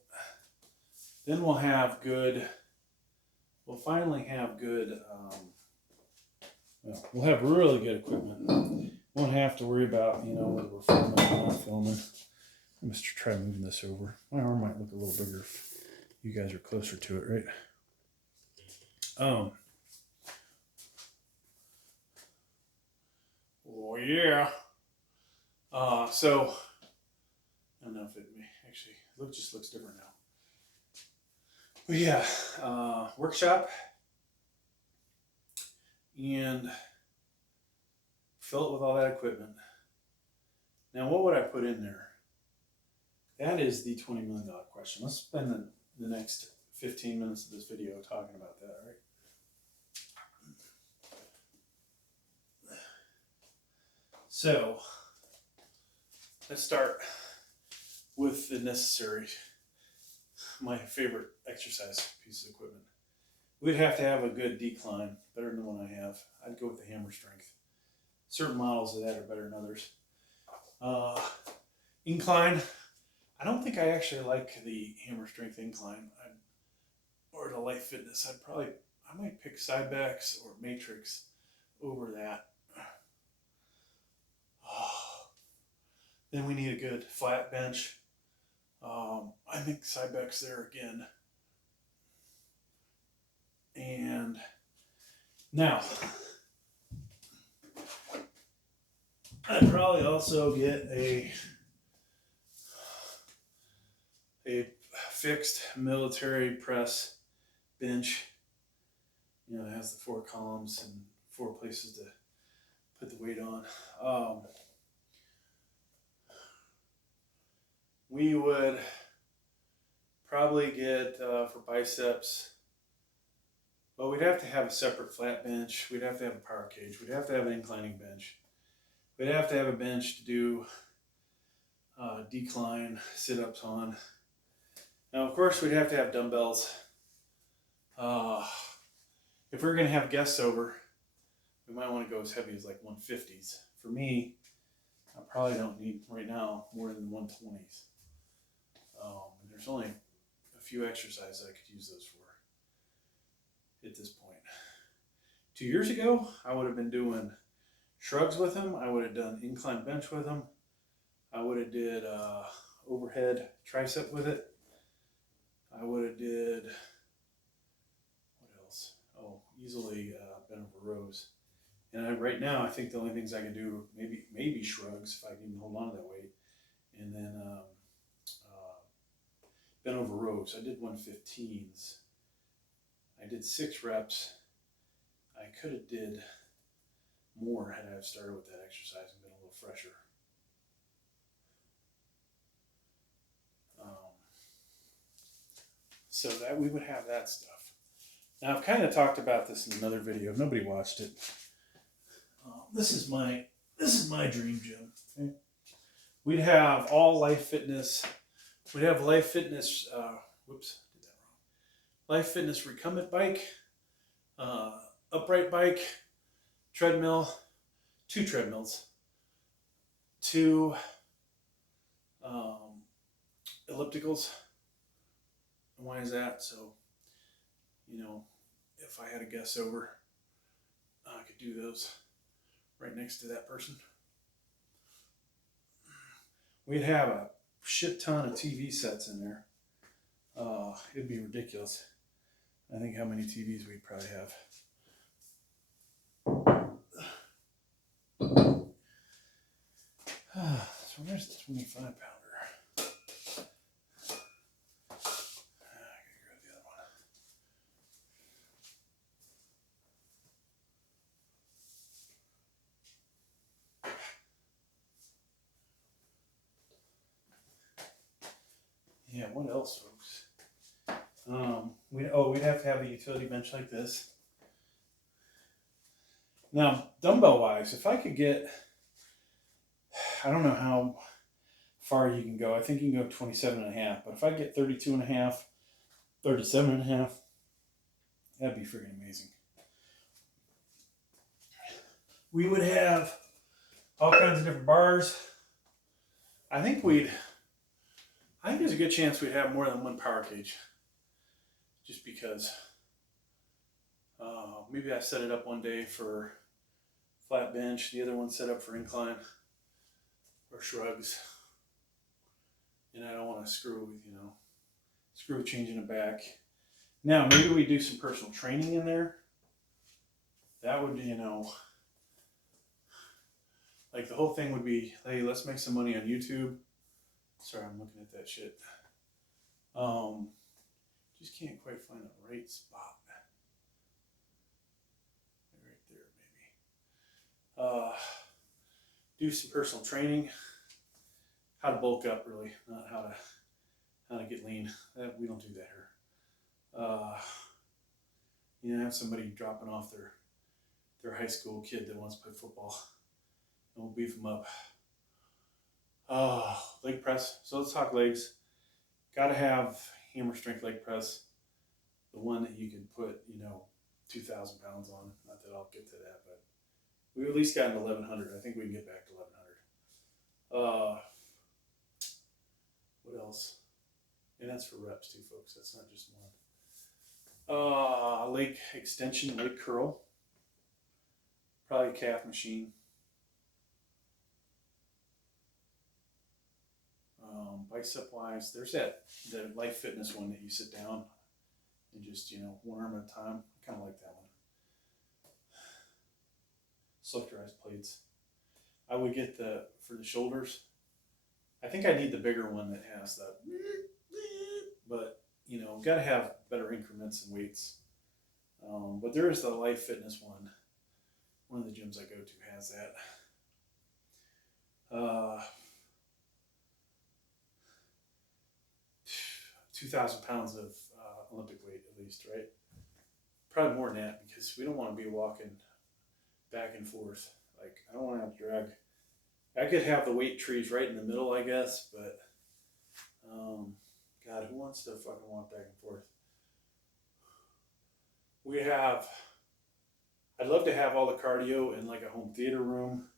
then we'll finally have good, we'll have really good equipment. Won't have to worry about, whether we're filming or not filming. I'm just try moving this over. My arm might look a little bigger if you guys are closer to it, right? Oh yeah. So I don't know if it actually just looks different now. But yeah, workshop and fill it with all that equipment. Now, what would I put in there? That is the $20 million question. Let's spend the next 15 minutes of this video talking about that, right? So, let's start with the necessary, my favorite exercise piece of equipment. We'd have to have a good decline, better than the one I have. I'd go with the hammer strength. Certain models of that are better than others. Incline, I don't think I actually like the hammer strength incline or the Life Fitness. I might pick Cybex or Matrix over that. Then we need a good flat bench. I think Cybex there again. And now, I'd probably also get a fixed military press bench. It has the 4 columns and 4 places to put the weight on. We would probably get for biceps, well, we'd have to have a separate flat bench. We'd have to have a power cage. We'd have to have an inclining bench. We'd have to have a bench to do decline sit-ups on. Now, of course, we'd have to have dumbbells. If we're going to have guests over, we might want to go as heavy as like 150s. For me, I probably don't need right now more than 120s. There's only a few exercises I could use those for at this point. 2 years ago, I would have been doing shrugs with them. I would have done incline bench with them. I would have did overhead tricep with it. I would have did, what else? Oh, easily bent over rows. And right now, I think the only things I can do, maybe shrugs, if I can even hold on to that weight. And then bent over rows. I did 115s. I did 6 reps. I could have did more had I have started with that exercise and been a little fresher. So that we would have that stuff. Now, I've kind of talked about this in another video. Nobody watched it. This is my dream gym. Okay? We'd have all Life Fitness. We'd have Life Fitness. Whoops, did that wrong. Life Fitness recumbent bike, upright bike, treadmill, 2 treadmills, 2 ellipticals. And why is that? So, if I had a guest over, I could do those right next to that person. We'd have a shit ton of TV sets in there. It'd be ridiculous. I think how many TVs we'd probably have. So where's the 25-pounder? Yeah, what else, folks? We'd have to have the utility bench like this. Now, dumbbell wise, if I could get, I don't know how far you can go. I think you can go 27 and a half, but if I get 32 and a half, 37 and a half, that'd be freaking amazing. We would have all kinds of different bars. I think there's a good chance we'd have more than one power cage. Just because maybe I set it up one day for flat bench, the other one set up for incline or shrugs. And I don't want to screw changing it back. Now, maybe we do some personal training in there. That would, like the whole thing would be, hey, let's make some money on YouTube. Sorry, I'm looking at that shit. Just can't quite find the right spot. Right there, maybe. Do some personal training. How to bulk up, really, not how to get lean. We don't do that here. Have somebody dropping off their high school kid that wants to play football, and we'll beef them up. Leg press. So let's talk legs. Got to have hammer strength leg press, the one that you can put 2,000 pounds on. Not that I'll get to that, but we at least got into 1,100. I think we can get back to 1,100. What else? And that's for reps too, folks. That's not just one. Leg extension, leg curl. Probably a calf machine. Bicep wise, there's the Life Fitness one that you sit down and just, one arm at a time. I kind of like that one. Selectorized plates. I would get for the shoulders. I think I need the bigger one that has the, but got to have better increments and weights. But there is the Life Fitness one. One of the gyms I go to has that. 2,000 pounds of Olympic weight at least, right? Probably more than that, because we don't want to be walking back and forth. Like, I don't want to have to drag. I could have the weight trees right in the middle, I guess, but God, who wants to fucking walk back and forth? I'd love to have all the cardio in like a home theater room,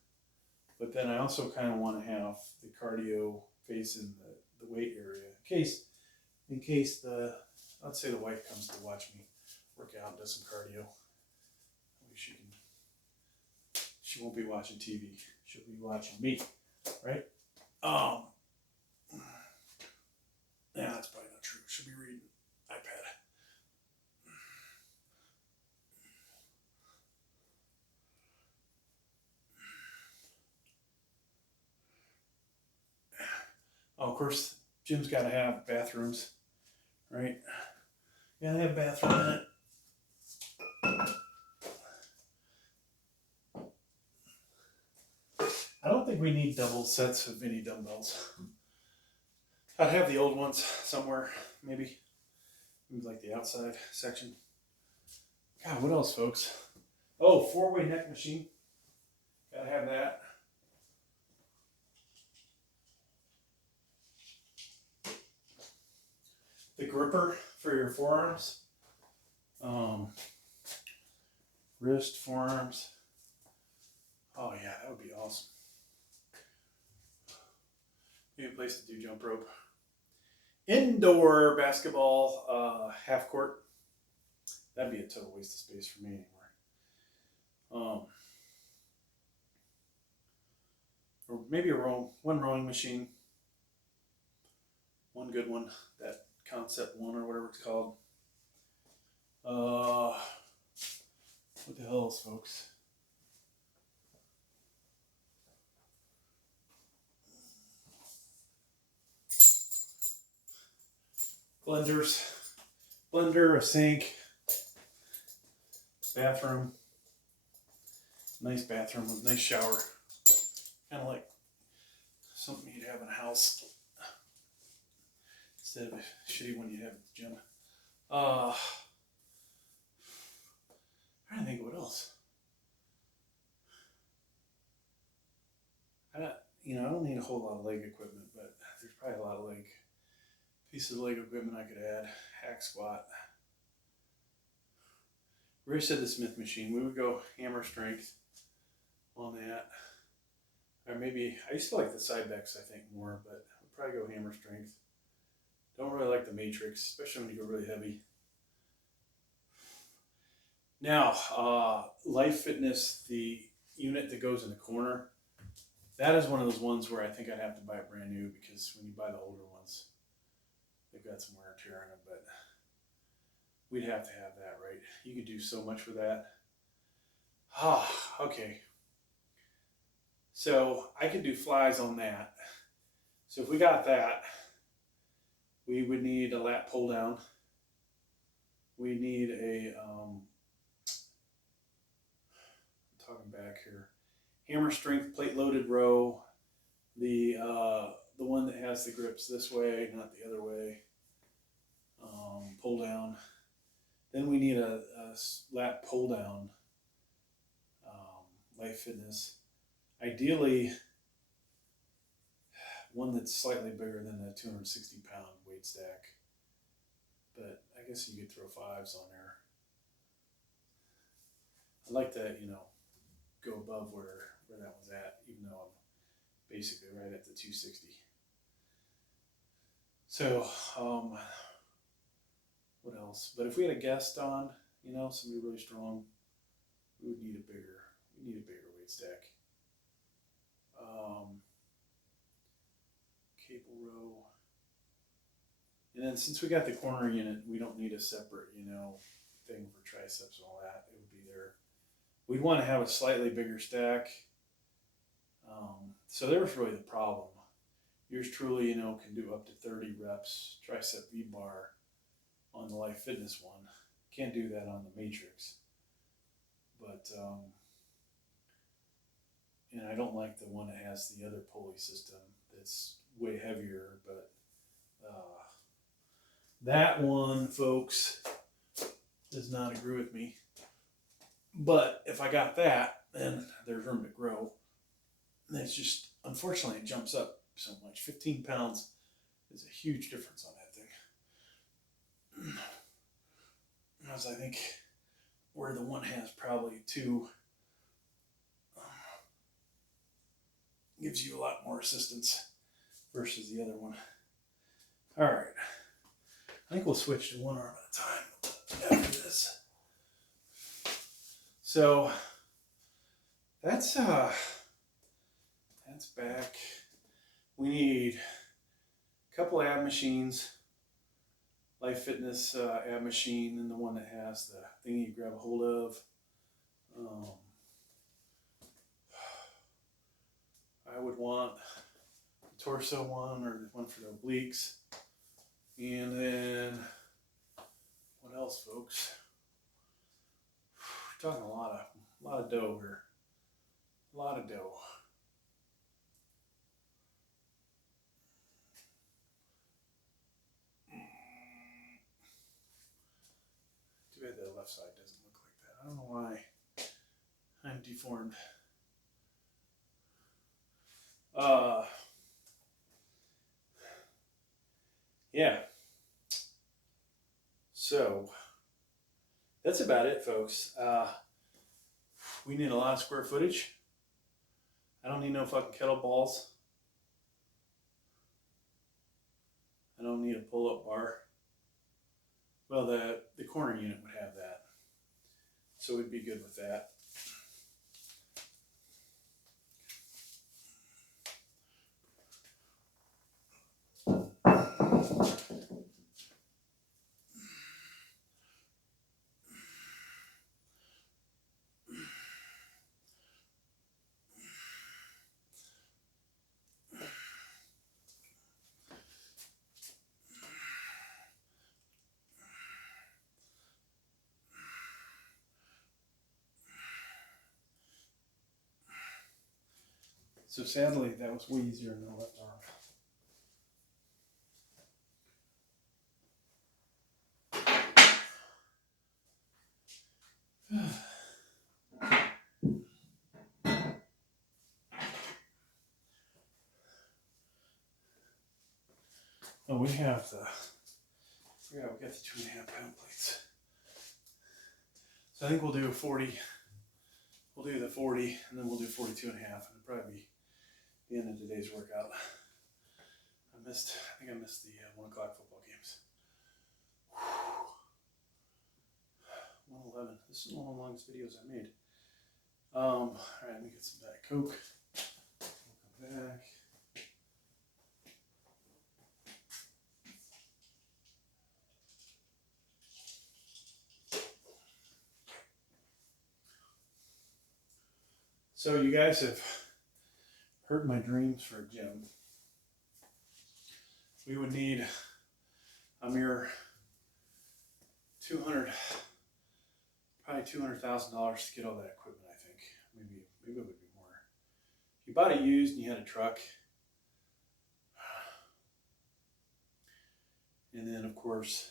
but then I also kind of want to have the cardio facing the weight area in case let's say the wife comes to watch me work out and does some cardio. At least she won't be watching TV. She'll be watching me, right? Yeah, that's probably not true. She'll be reading iPad. Of course, gym's got to have bathrooms, right? Gotta have a bathroom in it. I don't think we need double sets of any dumbbells. I'd have the old ones somewhere, maybe like the outside section. God, what else, folks? Oh, 4-way neck machine. Gotta have that. The gripper for your forearms. Wrist, forearms. Oh yeah, that would be awesome. Maybe a place to do jump rope. Indoor basketball, half court. That'd be a total waste of space for me anymore. Or maybe one rowing machine. One good one, that Concept 1 or whatever it's called. What the hell else, folks? Blender, a sink, bathroom, nice bathroom with a nice shower, kind of like something you'd have in a house instead of a shitty one you have at the gym. trying to think what else. I don't need a whole lot of leg equipment, but there's probably a lot of pieces of leg equipment I could add. Hack squat. We already said the Smith machine. We would go hammer strength on that. Or maybe, I used to like the Cybex, I think, more, but I'd probably go hammer strength. Don't really like the matrix, especially when you go really heavy. Now, Life Fitness, the unit that goes in the corner, that is one of those ones where I think I'd have to buy it brand new, because when you buy the older ones, they've got some wear and tear on them, but we'd have to have that, right? You could do so much with that. Okay. So I could do flies on that. So if we got that, we would need a lat pull down. We need a, talking back here, hammer strength plate loaded row. The one that has the grips this way, not the other way. Pull down. Then we need a lat pull down. Life Fitness. Ideally, one that's slightly bigger than the 260-pound weight stack. But I guess you could throw 5s on there. I'd like to, go above where that one's at, even though I'm basically right at the 260. So, what else? But if we had a guest on, somebody really strong, we would need a bigger weight stack. Cable row. And then since we got the corner unit, we don't need a separate, thing for triceps and all that. It would be there. We'd want to have a slightly bigger stack. So there was really the problem. Yours truly, can do up to 30 reps tricep V-bar on the Life Fitness one. Can't do that on the Matrix. But, and I don't like the one that has the other pulley system that's way heavier, but that one, folks, does not agree with me. But if I got that, then there's room to grow. And it's just, unfortunately, it jumps up so much. 15 pounds is a huge difference on that thing. As I think where the one has probably 2 gives you a lot more assistance versus the other one. All right. I think we'll switch to one arm at a time after this. So that's back. We need a couple ab machines, Life Fitness ab machine, and the one that has the thing you grab a hold of. I would want the torso one or one for the obliques. And then, what else, folks? We're talking a lot of dough here. A lot of dough. Too bad the left side doesn't look like that. I don't know why I'm deformed. Yeah. So that's about it, folks. We need a lot of square footage. I don't need no fucking kettlebells. I don't need a pull-up bar. Well, the corner unit would have that, so we'd be good with that. So sadly, that was way easier than the left arm. Oh, we have the, yeah, we got the 2.5 pound plates. So I think we'll do 40. We'll do the 40, and then we'll do 42.5, and it'll probably be the end of today's workout. I think I missed the 1 o'clock football games. 111. This is one of the longest videos I made. All right, let me get some Diet Coke. We'll come back. So you guys have heard my dreams for a gym. We would need a mere probably $200,000 to get all that equipment. I think maybe it would be more. If you bought it used and you had a truck, and then of course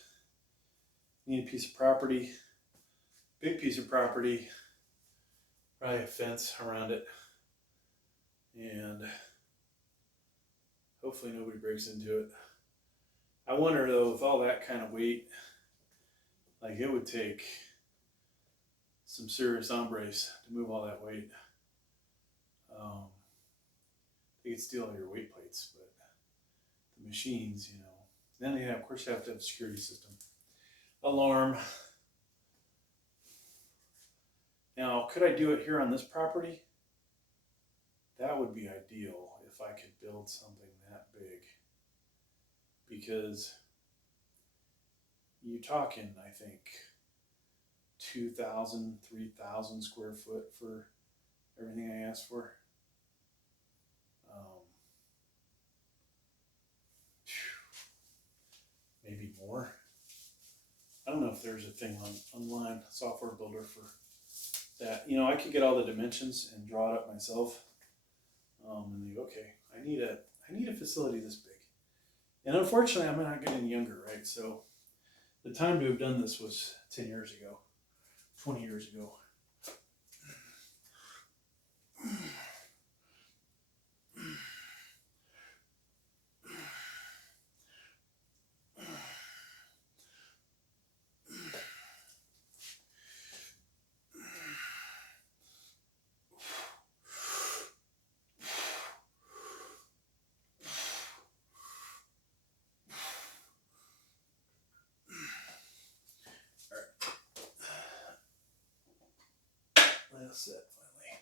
you need a piece of property, big piece of property, probably a fence around it, and hopefully nobody breaks into it. I wonder though, with all that kind of weight, like it would take some serious hombres to move all that weight. They could steal all your weight plates, but the machines, you know. Then they of course have to have a security system, alarm. Now, could I do it here on this property? That would be ideal if I could build something that big. Because you're talking, I think, 2,000, 3,000 square foot for everything I asked for. Maybe more. I don't know if there's a thing online, software builder for that. You know, I could get all the dimensions and draw it up myself. And think, okay, I need a facility this big. And unfortunately, I'm not getting younger, right? So the time to have done this was 10 years ago, 20 years ago. Set finally.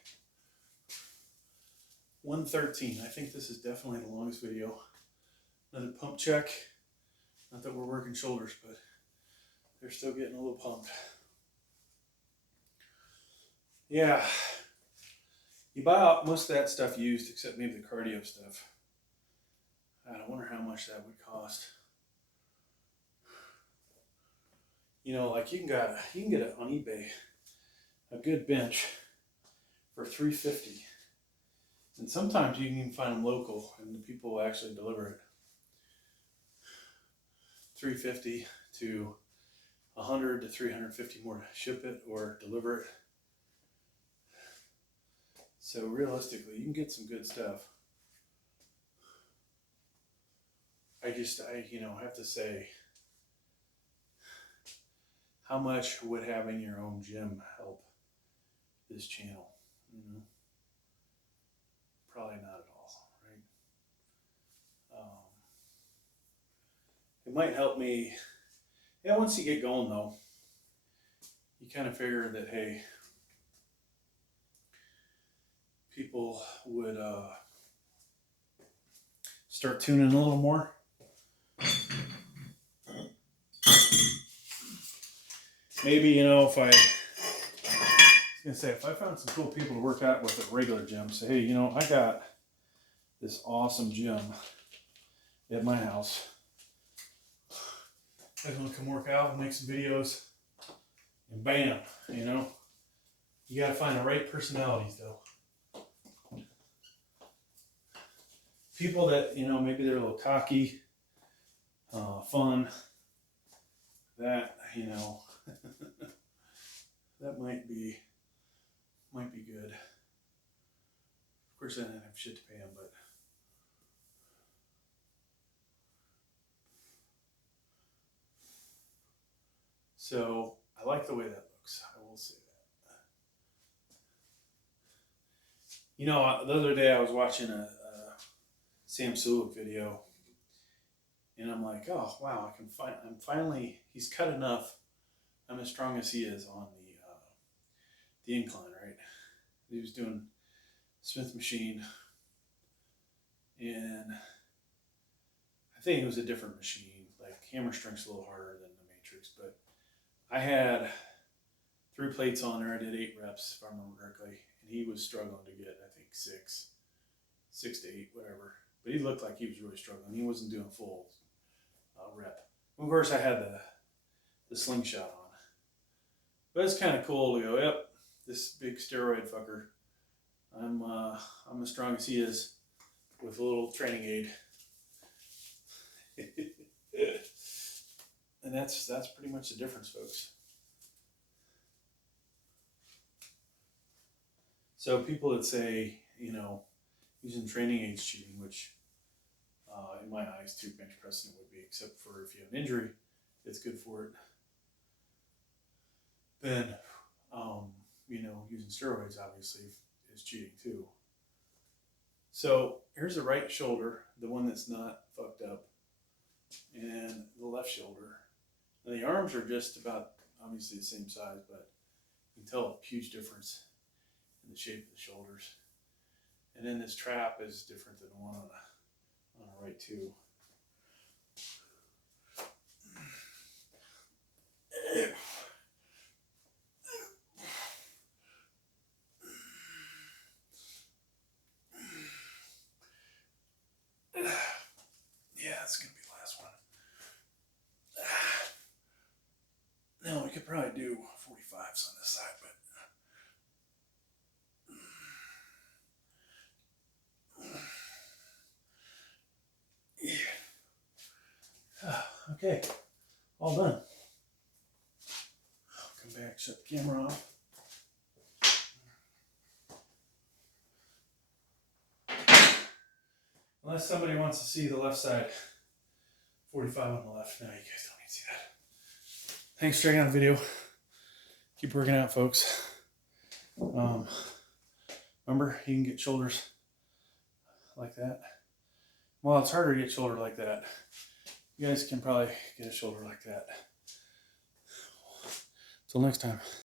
113. I think this is definitely the longest video. Another pump check. Not that we're working shoulders, but they're still getting a little pumped. Yeah. You buy out most of that stuff used, except maybe the cardio stuff. I wonder how much that would cost. You know, like you can get it on eBay, a good bench for $350, and sometimes you can even find them local, and the people will actually deliver it. $350 to $100 to $350 more to ship it or deliver it. So realistically, you can get some good stuff. I have to say, how much would having your own gym help this channel? You know, probably not at all, right? It might help me. Yeah, once you get going though, you kind of figure that, hey, people would start tuning a little more. Maybe, you know, if I found some cool people to work out with at regular gym, say, hey, you know, I got this awesome gym at my house. I just want to come work out and make some videos, and bam, you know, you got to find the right personalities though. People that, you know, maybe they're a little cocky, fun, that, you know, that might be good. Of course, I didn't have shit to pay them, but So I like the way that looks. I will say that. You know, the other day I was watching a Sam Sulek video, and I'm like, oh wow, I'm finally, he's cut enough. I'm as strong as he is on the incline, right? He was doing Smith machine, and I think it was a different machine. Like hammer strength's a little harder than the Matrix, but I had 3 plates on there. I did 8 reps, if I remember correctly, and he was struggling to get, I think, 6 to 8, whatever. But he looked like he was really struggling. He wasn't doing full rep. Of course, I had the slingshot on, but it's kind of cool to go, yep, this big steroid fucker. I'm as strong as he is with a little training aid. And that's pretty much the difference, folks. So people that say, you know, using training aids cheating, which in my eyes, too, bench pressing would be, except for if you have an injury, it's good for it. Then, you know, using steroids obviously is cheating too. So here's the right shoulder, the one that's not fucked up, and the left shoulder. And the arms are just about obviously the same size, but you can tell a huge difference in the shape of the shoulders. And then this trap is different than the one on the right too. Yeah, that's gonna be the last one. No, we could probably do 45s on this side, but yeah. Okay, all done. I'll come back, shut the camera off. Unless somebody wants to see the left side, 45 on the left. No, you guys don't need to see that. Thanks for checking out the video. Keep working out, folks. Remember, you can get shoulders like that. Well, it's harder to get shoulder like that. You guys can probably get a shoulder like that. Till next time.